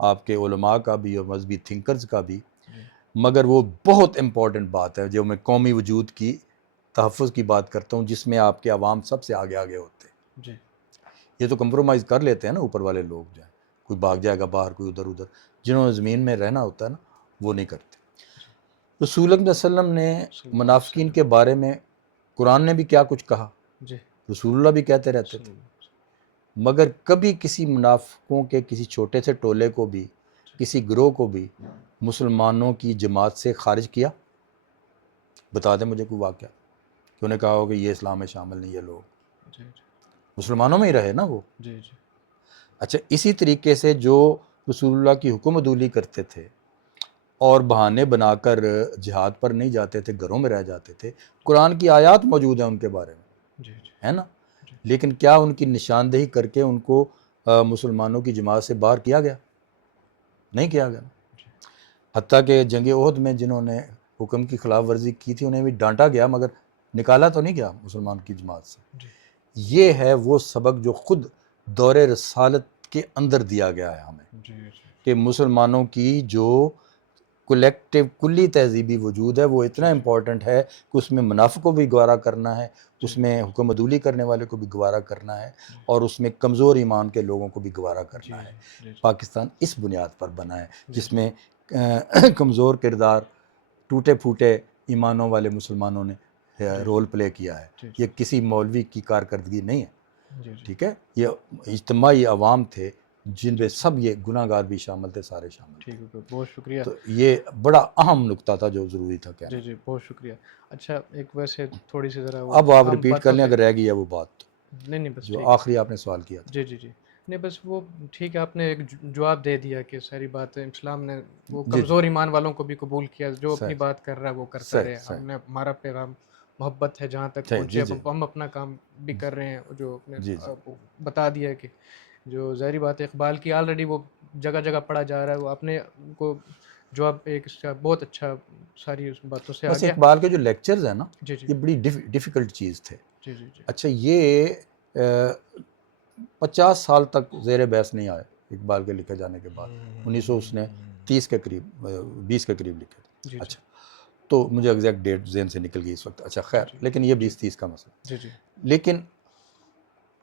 آپ کے علماء کا بھی اور مذہبی تھنکرز کا بھی، مگر وہ بہت امپورٹنٹ بات ہے جو میں قومی وجود کی تحفظ کی بات کرتا ہوں، جس میں آپ کے عوام سب سے آگے آگے ہوتے ہیں. جی یہ تو کمپرومائز کر لیتے ہیں نا اوپر والے لوگ، جو ہیں کوئی بھاگ جائے گا باہر، کوئی ادھر ادھر، جنہوں نے زمین میں رہنا ہوتا ہے نا وہ نہیں کرتے. رسول اللہ صلی اللہ علیہ وسلم نے منافقین کے بارے میں قرآن نے بھی کیا کچھ کہا، جی رسول اللہ بھی کہتے رہتے تھے، مگر کبھی کسی منافقوں کے کسی چھوٹے سے ٹولے کو بھی، کسی گروہ کو بھی مسلمانوں کی جماعت سے خارج کیا؟ بتا دیں مجھے کوئی واقعہ کہ انہیں کہا ہو کہ یہ اسلام میں شامل نہیں یہ لوگ. جی مسلمانوں میں ہی رہے نا وہ. جی جی اچھا اسی طریقے سے جو رسول اللہ کی حکم عدولی کرتے تھے اور بہانے بنا کر جہاد پر نہیں جاتے تھے، گھروں میں رہ جاتے تھے، قرآن کی آیات موجود ہیں ان کے بارے میں، جی جی ہے نا، لیکن کیا ان کی نشاندہی کر کے ان کو مسلمانوں کی جماعت سے باہر کیا گیا؟ نہیں کیا گیا. حتیٰ کہ جنگ احد میں جنہوں نے حکم کی خلاف ورزی کی تھی انہیں بھی ڈانٹا گیا، مگر نکالا تو نہیں گیا مسلمان کی جماعت سے. یہ ہے وہ سبق جو خود دور رسالت کے اندر دیا گیا ہے ہمیں، کہ مسلمانوں کی جو کولیکٹیو کلی تہذیبی وجود ہے وہ اتنا امپورٹنٹ ہے کہ اس میں منافق کو بھی گوارا کرنا ہے، اس میں حکم عدولی کرنے والے کو بھی گوارا کرنا ہے، اور اس میں کمزور ایمان کے لوگوں کو بھی گوارا کرنا ہے. پاکستان اس بنیاد پر بنا ہے جس میں کمزور کردار، ٹوٹے پھوٹے ایمانوں والے مسلمانوں نے رول پلے کیا ہے. یہ کسی مولوی کی کارکردگی نہیں ہے، ٹھیک ہے، یہ اجتماعی عوام تھے جن میں سب یہ گناہ گار بھی شامل تھے، سارے شامل تھے. ٹھیک ہے، بہت شکریہ. تو یہ بڑا اہم نقطہ تھا جو ضروری تھا کہنا. جی جی بہت شکریہ. اچھا ایک ویسے تھوڑی سی ذرا وہ اب آپ عام ریپیٹ کر باتوں لیں سے، اگر رہ گئی ہے وہ بات نہیں بس جو ٹھیک ہے. آخری آپ نے سوال کیا تھا. جی جی جی نہیں بس وہ ٹھیک ہے، آپ نے ایک جواب دے دیا کہ ساری بات ہے، اسلام نے وہ جی جی کمزور ایمان والوں کو بھی قبول کیا، جو اپنی صحیح بات کر رہا ہے وہ کرتا صحیح رہے، صحیح ہم نے ہمارا پیغام محبت ہے جہاں تک صحیح پہنچے، جی اب جی ہم اپنا کام بھی کر رہے ہیں، جو اپنے جی جی بتا دیا کہ جو ظاہری بات ہے اقبال کی آلریڈی وہ جگہ جگہ پڑھا جا رہا ہے، وہ اپنے کو جواب ایک اس کا بہت اچھا ساری اس باتوں سے آ بس گیا. اقبال کے جو لیکچرز ہیں نا جی جی یہ بڑی ڈیفیکلٹ چیز تھے. جی جی جی اچھا یہ 50 سال تک زیر بحث نہیں آئے اقبال کے لکھے جانے کے بعد. 1930 کے قریب 20 کے قریب لکھے تھے. جی جی اچھا تو مجھے ایگزیکٹ ڈیٹ ذہن سے نکل گئی اس وقت. اچھا خیر جی لیکن یہ جی 20-30 کا مسئلہ. جی جی لیکن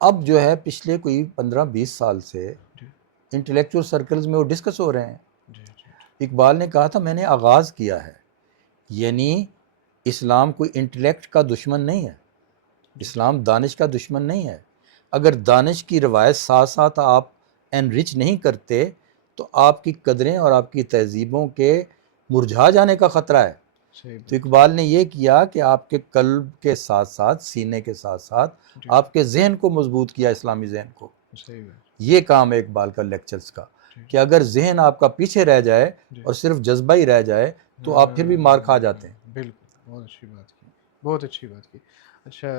اب جو ہے پچھلے کوئی 15-20 سال سے جی انٹلیکچوئل سرکلز میں وہ ڈسکس ہو رہے ہیں. جی جی اقبال نے کہا تھا میں نے آغاز کیا ہے، یعنی اسلام کوئی انٹلیکٹ کا دشمن نہیں ہے، جی اسلام دانش کا دشمن نہیں ہے. اگر دانش کی روایت ساتھ ساتھ آپ انرچ نہیں کرتے تو آپ کی قدریں اور آپ کی تہذیبوں کے مرجھا جانے کا خطرہ ہے. صحیح تو بات. اقبال نے یہ کیا کہ آپ کے قلب کے ساتھ ساتھ سینے کے ساتھ ساتھ جی آپ کے ذہن کو مضبوط کیا، اسلامی ذہن کو. صحیح بات. یہ کام ہے اقبال کا لیکچرز کا جی کہ اگر ذہن آپ کا پیچھے رہ جائے جی اور صرف جذبہ ہی رہ جائے تو آپ پھر بھی مار کھا جاتے ہیں. بالکل، بہت اچھی بات کی، بہت اچھی بات کی. اچھا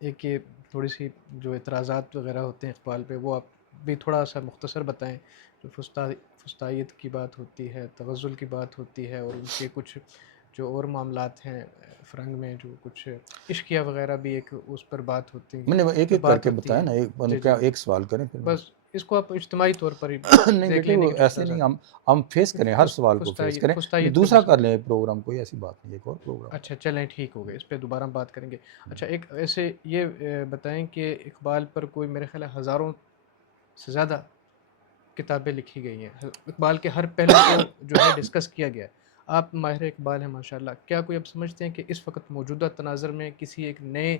ایک یہ تھوڑی سی جو اعتراضات وغیرہ ہوتے ہیں اقبال پہ وہ آپ بھی تھوڑا سا مختصر بتائیں. جو فسطائیت کی بات ہوتی ہے، تغزل کی بات ہوتی ہے، اور ان کے کچھ جو اور معاملات ہیں فرنگ میں، جو کچھ عشقیہ وغیرہ بھی ایک اس پر بات ہوتی میں نے ایک ایک کر بات کے ہوتی بتایا ہے. نا، جی کیا جی ایک سوال کریں پھر بس اس کو آپ اجتماعی طور پر ہی نہیں دیکھ بیٹے لینے وہ کی جو ایسے نہیں، اعتراضات ہم فیس کریں ہر سوال کو فیس کریں. فسطائیت پہ دوسرا مثلا. کر لیں پروگرام، کوئی ایسی بات نہیں، ایک اور پروگرام. اچھا چلیں ٹھیک ہو گئے، اس پہ دوبارہ ہم بات کریں گے. اچھا ایک ایسے یہ بتائیں کہ اقبال پر کوئی میرے خیال ہے ہزاروں سے زیادہ کتابیں لکھی گئی ہیں، اقبال کے ہر پہلو کو جو ہے ڈسکس کیا گیا ہے. آپ ماہر اقبال ہیں ماشاءاللہ، کیا کوئی اب سمجھتے ہیں کہ اس وقت موجودہ تناظر میں کسی ایک نئے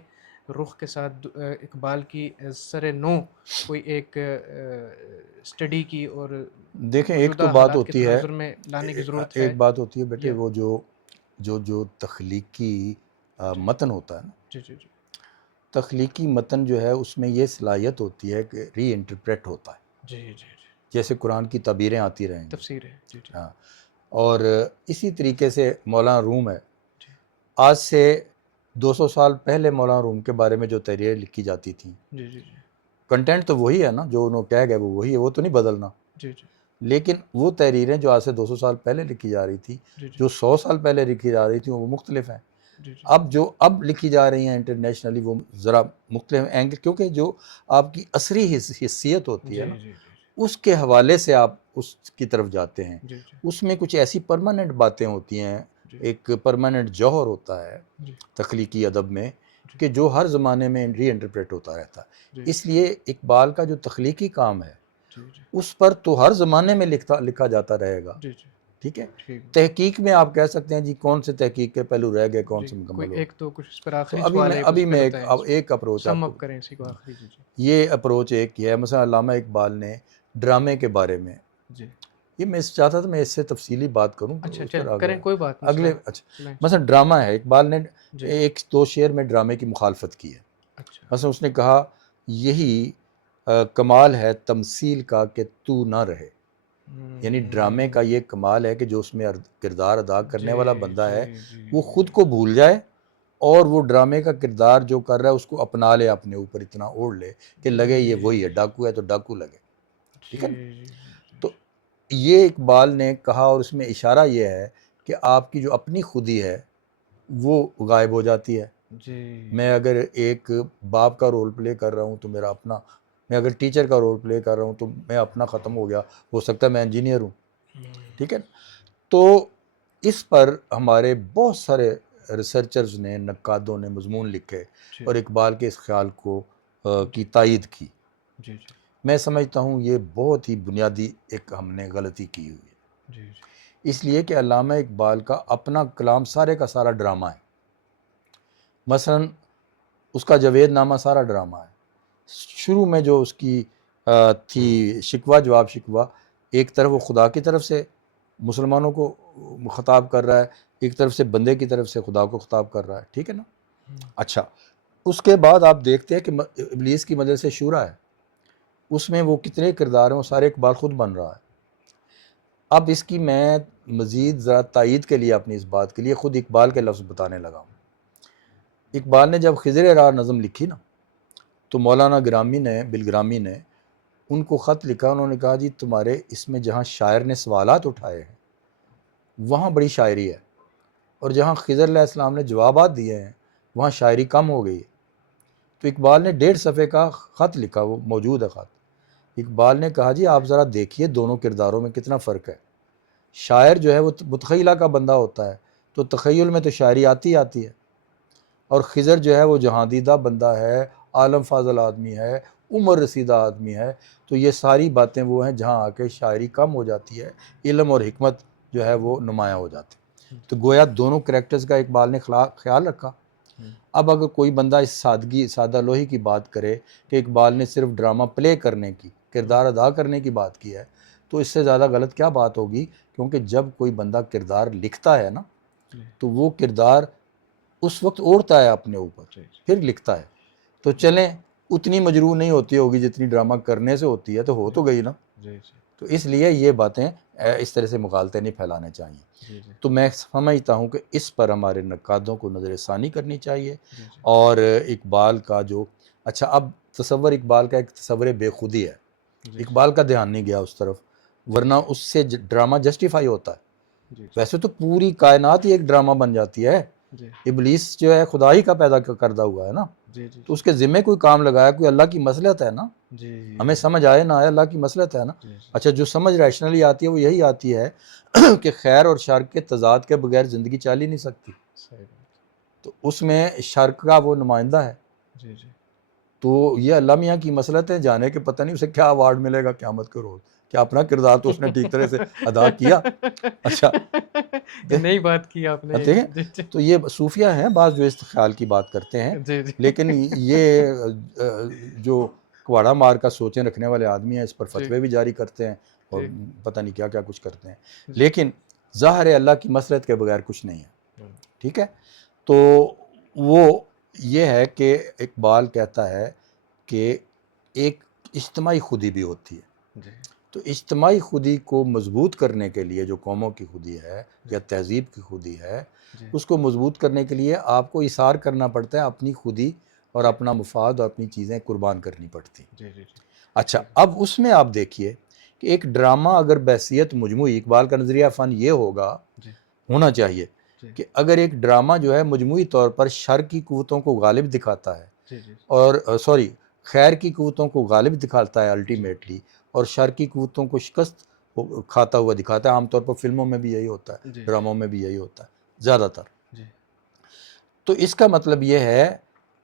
رخ کے ساتھ اقبال کی سر نو کوئی ایک اسٹڈی کی اور دیکھیں ایک تو موجودہ بات حالات کے ہوتی ہے، تناظر میں لانے کی ضرورت ہے ایک بات ہوتی ہے بیٹے، یا وہ جو تخلیقی جی متن ہوتا ہے نا، جی جی جی تخلیقی متن جو ہے اس میں یہ صلاحیت ہوتی ہے کہ ری انٹرپریٹ ہوتا ہے. جی جی جی جیسے قرآن کی تعبیریں آتی رہیں گی. تفسیر ہے. جی جی ہاں اور اسی طریقے سے مولانا روم ہے. جی آج سے 200 سال پہلے مولانا روم کے بارے میں جو تحریریں لکھی جاتی تھیں، جی جی جی کنٹینٹ تو وہی ہے نا، جو انہوں کہہ گئے وہ وہی ہے، وہ تو نہیں بدلنا. جی جی لیکن وہ تحریریں جو آج سے 200 سال پہلے لکھی جا رہی تھی، جی جی جو 100 سال پہلے لکھی جا رہی تھیں، وہ مختلف ہیں. جی جی اب لکھی جا رہی ہیں انٹرنیشنلی وہ ذرا مختلف اینگل، کیونکہ جو آپ کی عصری حیثیت ہوتی جی ہے نا، جی اس کے حوالے سے آپ اس کی طرف جاتے ہیں. جی اس میں کچھ ایسی پرماننٹ باتیں ہوتی ہیں، جی ایک پرماننٹ جوہر ہوتا ہے جی تخلیقی ادب میں جی کہ جو ہر زمانے میں ری انٹرپریٹ ہوتا رہتا ہے. جی اس لیے اقبال کا جو تخلیقی کام ہے جی جی اس پر تو ہر زمانے میں لکھا جاتا رہے گا. جی جی ٹھیک ہے. ٹھیک. تحقیق میں آپ کہہ سکتے ہیں جی کون سے تحقیق کے پہلو رہ گئے، کون جی سے کوئی مکمل ہو ایک گئے. تو کچھ اس پر تو آخری سوال ہے، ابھی اس پہ میں بتائیں، اس ایک اپروچ سم آپ کو اپ کریں اسی کو آخری. جی جی یہ اپروچ ایک کیا ہے. مثلا علامہ اقبال نے ڈرامے کے بارے میں، جی یہ میں چاہتا تھا میں اس سے تفصیلی بات کروں تو اچھا اس پر چلیں آگے کریں، کوئی بات نہیں، اگلے. چلیں اچھا چلیں مثلا چلیں. ڈرامہ ہے، اقبال نے جی 1-2 شعر میں ڈرامے کی مخالفت کی ہے. اچھا. مثلا اس نے کہا یہی کمال ہے تمثیل کا کہ تو نہ رہے. یعنی ڈرامے کا یہ کمال ہے کہ جو اس میں کردار ادا کرنے والا جی بندہ ہے جی جی وہ خود کو بھول جائے اور وہ ڈرامے کا کردار جو کر رہا ہے اس کو اپنا لے، اپنے اوپر اتنا اوڑھ لے کہ لگے یہ وہی ہے، ڈاکو ہے تو ڈاکو لگے. ٹھیک ہے نا. جی جی تو یہ اقبال نے کہا اور اس میں اشارہ یہ ہے کہ آپ کی جو اپنی خودی ہے وہ غائب ہو جاتی ہے. جی میں اگر ایک باپ کا رول پلے کر رہا ہوں تو میرا اپنا، میں اگر ٹیچر کا رول پلے کر رہا ہوں تو میں اپنا ختم ہو گیا، ہو سکتا ہے میں انجینئر ہوں. ٹھیک ہے. تو اس پر ہمارے بہت سارے ریسرچرز نے، نقادوں نے مضمون لکھے جی اور اقبال کے اس خیال کو کی تائید کی. جی جی میں سمجھتا ہوں یہ بہت ہی بنیادی ایک ہم نے غلطی کی ہوئی ہے. جی جی اس لیے کہ علامہ اقبال کا اپنا کلام سارے کا سارا ڈرامہ ہے. مثلا اس کا جاوید نامہ سارا ڈرامہ ہے. شروع میں جو اس کی تھی شکوہ جواب شکوہ، ایک طرف وہ خدا کی طرف سے مسلمانوں کو خطاب کر رہا ہے، ایک طرف سے بندے کی طرف سے خدا کو خطاب کر رہا ہے. ٹھیک ہے نا. اچھا اس کے بعد آپ دیکھتے ہیں کہ ابلیس کی مجلس شورا ہے. اس میں وہ کتنے کردار ہیں وہ سارے اقبال خود بن رہا ہے۔ اب اس کی میں مزید ذرا تائید کے لیے اپنی اس بات کے لیے خود اقبال کے لفظ بتانے لگا ہوں۔ اقبال نے جب خضر راہ نظم لکھی نا تو مولانا گرامی نے بالگرامی نے ان کو خط لکھا، انہوں نے کہا جی تمہارے اس میں جہاں شاعر نے سوالات اٹھائے ہیں وہاں بڑی شاعری ہے، اور جہاں خضر علیہ السلام نے جوابات دیے ہیں وہاں شاعری کم ہو گئی ہے۔ تو اقبال نے 1.5 صفحے کا خط لکھا، وہ موجود ہے خط۔ اقبال نے کہا جی آپ ذرا دیکھیے دونوں کرداروں میں کتنا فرق ہے۔ شاعر جو ہے وہ متخیلہ کا بندہ ہوتا ہے، تو تخیل میں تو شاعری آتی ہے، اور خضر جو ہے وہ جہاندیدہ بندہ ہے، عالم فاضل آدمی ہے، عمر رسیدہ آدمی ہے، تو یہ ساری باتیں وہ ہیں جہاں آ کے شاعری کم ہو جاتی ہے، علم اور حکمت جو ہے وہ نمایاں ہو جاتی ہے۔ تو گویا دونوں کریکٹرز کا اقبال نے خیال رکھا۔ اب اگر کوئی بندہ اس سادہ لوہی کی بات کرے کہ اقبال نے صرف ڈرامہ پلے کرنے کی، کردار ادا کرنے کی بات کی ہے، تو اس سے زیادہ غلط کیا بات ہوگی؟ کیونکہ جب کوئی بندہ کردار لکھتا ہے نا تو وہ کردار اس وقت اوڑھتا ہے اپنے اوپر، پھر لکھتا ہے۔ تو چلیں اتنی مجروح نہیں ہوتی ہوگی جتنی ڈرامہ کرنے سے ہوتی ہے، تو ہو تو گئی نا۔ تو اس لیے یہ باتیں اس طرح سے مغالطے نہیں پھیلانے چاہیے۔ تو میں سمجھتا ہوں کہ اس پر ہمارے نقادوں کو نظر ثانی کرنی چاہیے، اور اقبال کا جو اچھا اب تصور اقبال کا ایک تصور بے خودی ہے، اقبال کا دھیان نہیں گیا اس طرف، ورنہ اس سے ڈرامہ جسٹیفائی ہوتا ہے۔ ویسے تو پوری کائنات ہی ایک ڈرامہ بن جاتی ہے، ابلیس جو ہے خدا ہی کا پیدا کردہ ہوا ہے نا، تو اس کے ذمہ کوئی کام لگایا، کوئی اللہ کی مصلحت ہے نا، ہمیں سمجھ آئے نہ آئے اللہ کی مصلحت ہے نا۔ اچھا جو سمجھ ریشنلی آتی ہے وہ یہی آتی ہے کہ خیر اور شر کے تضاد کے بغیر زندگی چل ہی نہیں سکتی، تو اس میں شر کا وہ نمائندہ ہے، تو یہ اللہ میاں کی مصلحت ہے، جانے کہ پتہ نہیں اسے کیا ایوارڈ ملے گا قیامت کے روز، کہ اپنا کردار تو اس نے ٹھیک طرح سے ادا کیا۔ اچھا نئی بات کی آپ نے، دیکھیں تو یہ صوفیہ ہیں بعض جو اس خیال کی بات کرتے ہیں، لیکن یہ جو کواڑا مار کا سوچیں رکھنے والے آدمی ہیں اس پر فتوے بھی جاری کرتے ہیں اور پتہ نہیں کیا کیا کچھ کرتے ہیں، لیکن ظاہر ہے اللہ کی مصلحت کے بغیر کچھ نہیں ہے، ٹھیک ہے۔ تو وہ یہ ہے کہ اقبال کہتا ہے کہ ایک اجتماعی خودی بھی ہوتی ہے، تو اجتماعی خودی کو مضبوط کرنے کے لیے جو قوموں کی خودی ہے یا تہذیب کی خودی ہے، اس کو مضبوط کرنے کے لیے آپ کو اثار کرنا پڑتا ہے، اپنی خودی اور اپنا مفاد اور اپنی چیزیں قربان کرنی پڑتی۔ اچھا اب اس میں آپ دیکھیے کہ ایک ڈرامہ اگر بحیثیت مجموعی، اقبال کا نظریہ فن یہ ہونا چاہیے کہ اگر ایک ڈرامہ جو ہے مجموعی طور پر شر کی قوتوں کو غالب دکھاتا ہے اور خیر کی قوتوں کو غالب دکھاتا ہے الٹیمیٹلی، اور شر کی قوتوں کو شکست کھاتا ہوا دکھاتا ہے، عام طور پر فلموں میں بھی یہی ہوتا ہے، ڈراموں میں بھی یہی ہوتا ہے زیادہ تر، تو اس کا مطلب یہ ہے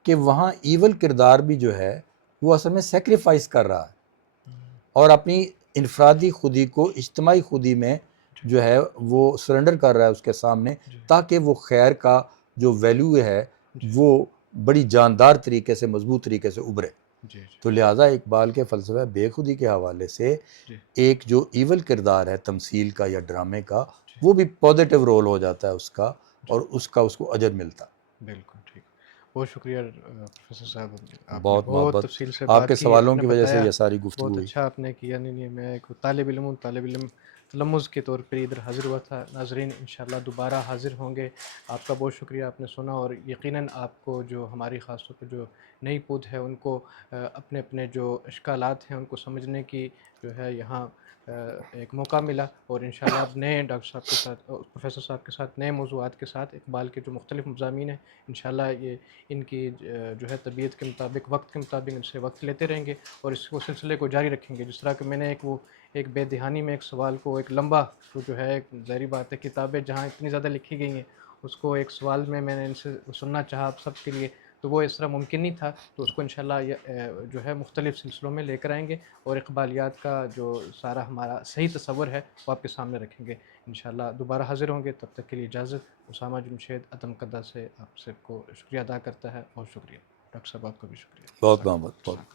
کہ وہاں ایول کردار بھی جو ہے وہ اصل میں سیکریفائس کر رہا ہے اور اپنی انفرادی خودی کو اجتماعی خودی میں جو ہے وہ سرنڈر کر رہا ہے اس کے سامنے، تاکہ وہ خیر کا جو ویلیو ہے وہ بڑی جاندار طریقے سے، مضبوط طریقے سے ابھرے۔ تو لہٰذا اقبال کے فلسفہ بے خودی کے حوالے سے ایک جو ایول کردار ہے تمثیل کا یا ڈرامے کا، وہ بھی پازیٹیو رول ہو جاتا ہے اس کا، اور اس کو اجر ملتا۔ بالکل ٹھیک، بہت شکریہ پروفیسر صاحب، آپ نے بہت بہت محبت، تفصیل سے آپ بات کے کی، سوالوں آپ نے کی وجہ سے بتایا، یہ ساری گفتگو بہت ہوئی۔ اچھا آپ نے کیا۔ نہیں میں ایک طالب علم ہوں، طالب علم تلمذ کے طور پر ادھر حاضر ہوا تھا۔ ناظرین انشاءاللہ دوبارہ حاضر ہوں گے، آپ کا بہت شکریہ، آپ نے سنا، اور یقیناً آپ کو جو ہماری خاص طور پہ جو نئی پود ہے ان کو اپنے اپنے جو اشکالات ہیں ان کو سمجھنے کی جو ہے یہاں ایک موقع ملا، اور انشاءاللہ اب نئے ڈاکٹر صاحب کے ساتھ، پروفیسر صاحب کے ساتھ، نئے موضوعات کے ساتھ اقبال کے جو مختلف مضامین ہیں انشاءاللہ یہ ان کی جو ہے طبیعت کے مطابق، وقت کے مطابق ان سے وقت لیتے رہیں گے اور اس کو سلسلے کو جاری رکھیں گے۔ جس طرح کہ میں نے ایک بے دہانی میں ایک سوال کو ایک لمبا جو ہے، ایک ظاہری بات ہے کتابیں جہاں اتنی زیادہ لکھی گئی ہیں اس کو ایک سوال میں نے ان سے سننا چاہا آپ سب کے لیے، تو وہ اس طرح ممکن نہیں تھا، تو اس کو انشاءاللہ جو ہے مختلف سلسلوں میں لے کر آئیں گے اور اقبالیات کا جو سارا ہمارا صحیح تصور ہے وہ آپ کے سامنے رکھیں گے انشاءاللہ۔ دوبارہ حاضر ہوں گے، تب تک کے لیے اجازت۔ اسامہ جمشید عدم قدہ سے آپ سب کو شکریہ ادا کرتا ہے، بہت شکریہ ڈاکٹر صاحب، آپ کو بھی شکریہ۔ بہت محبت، بہت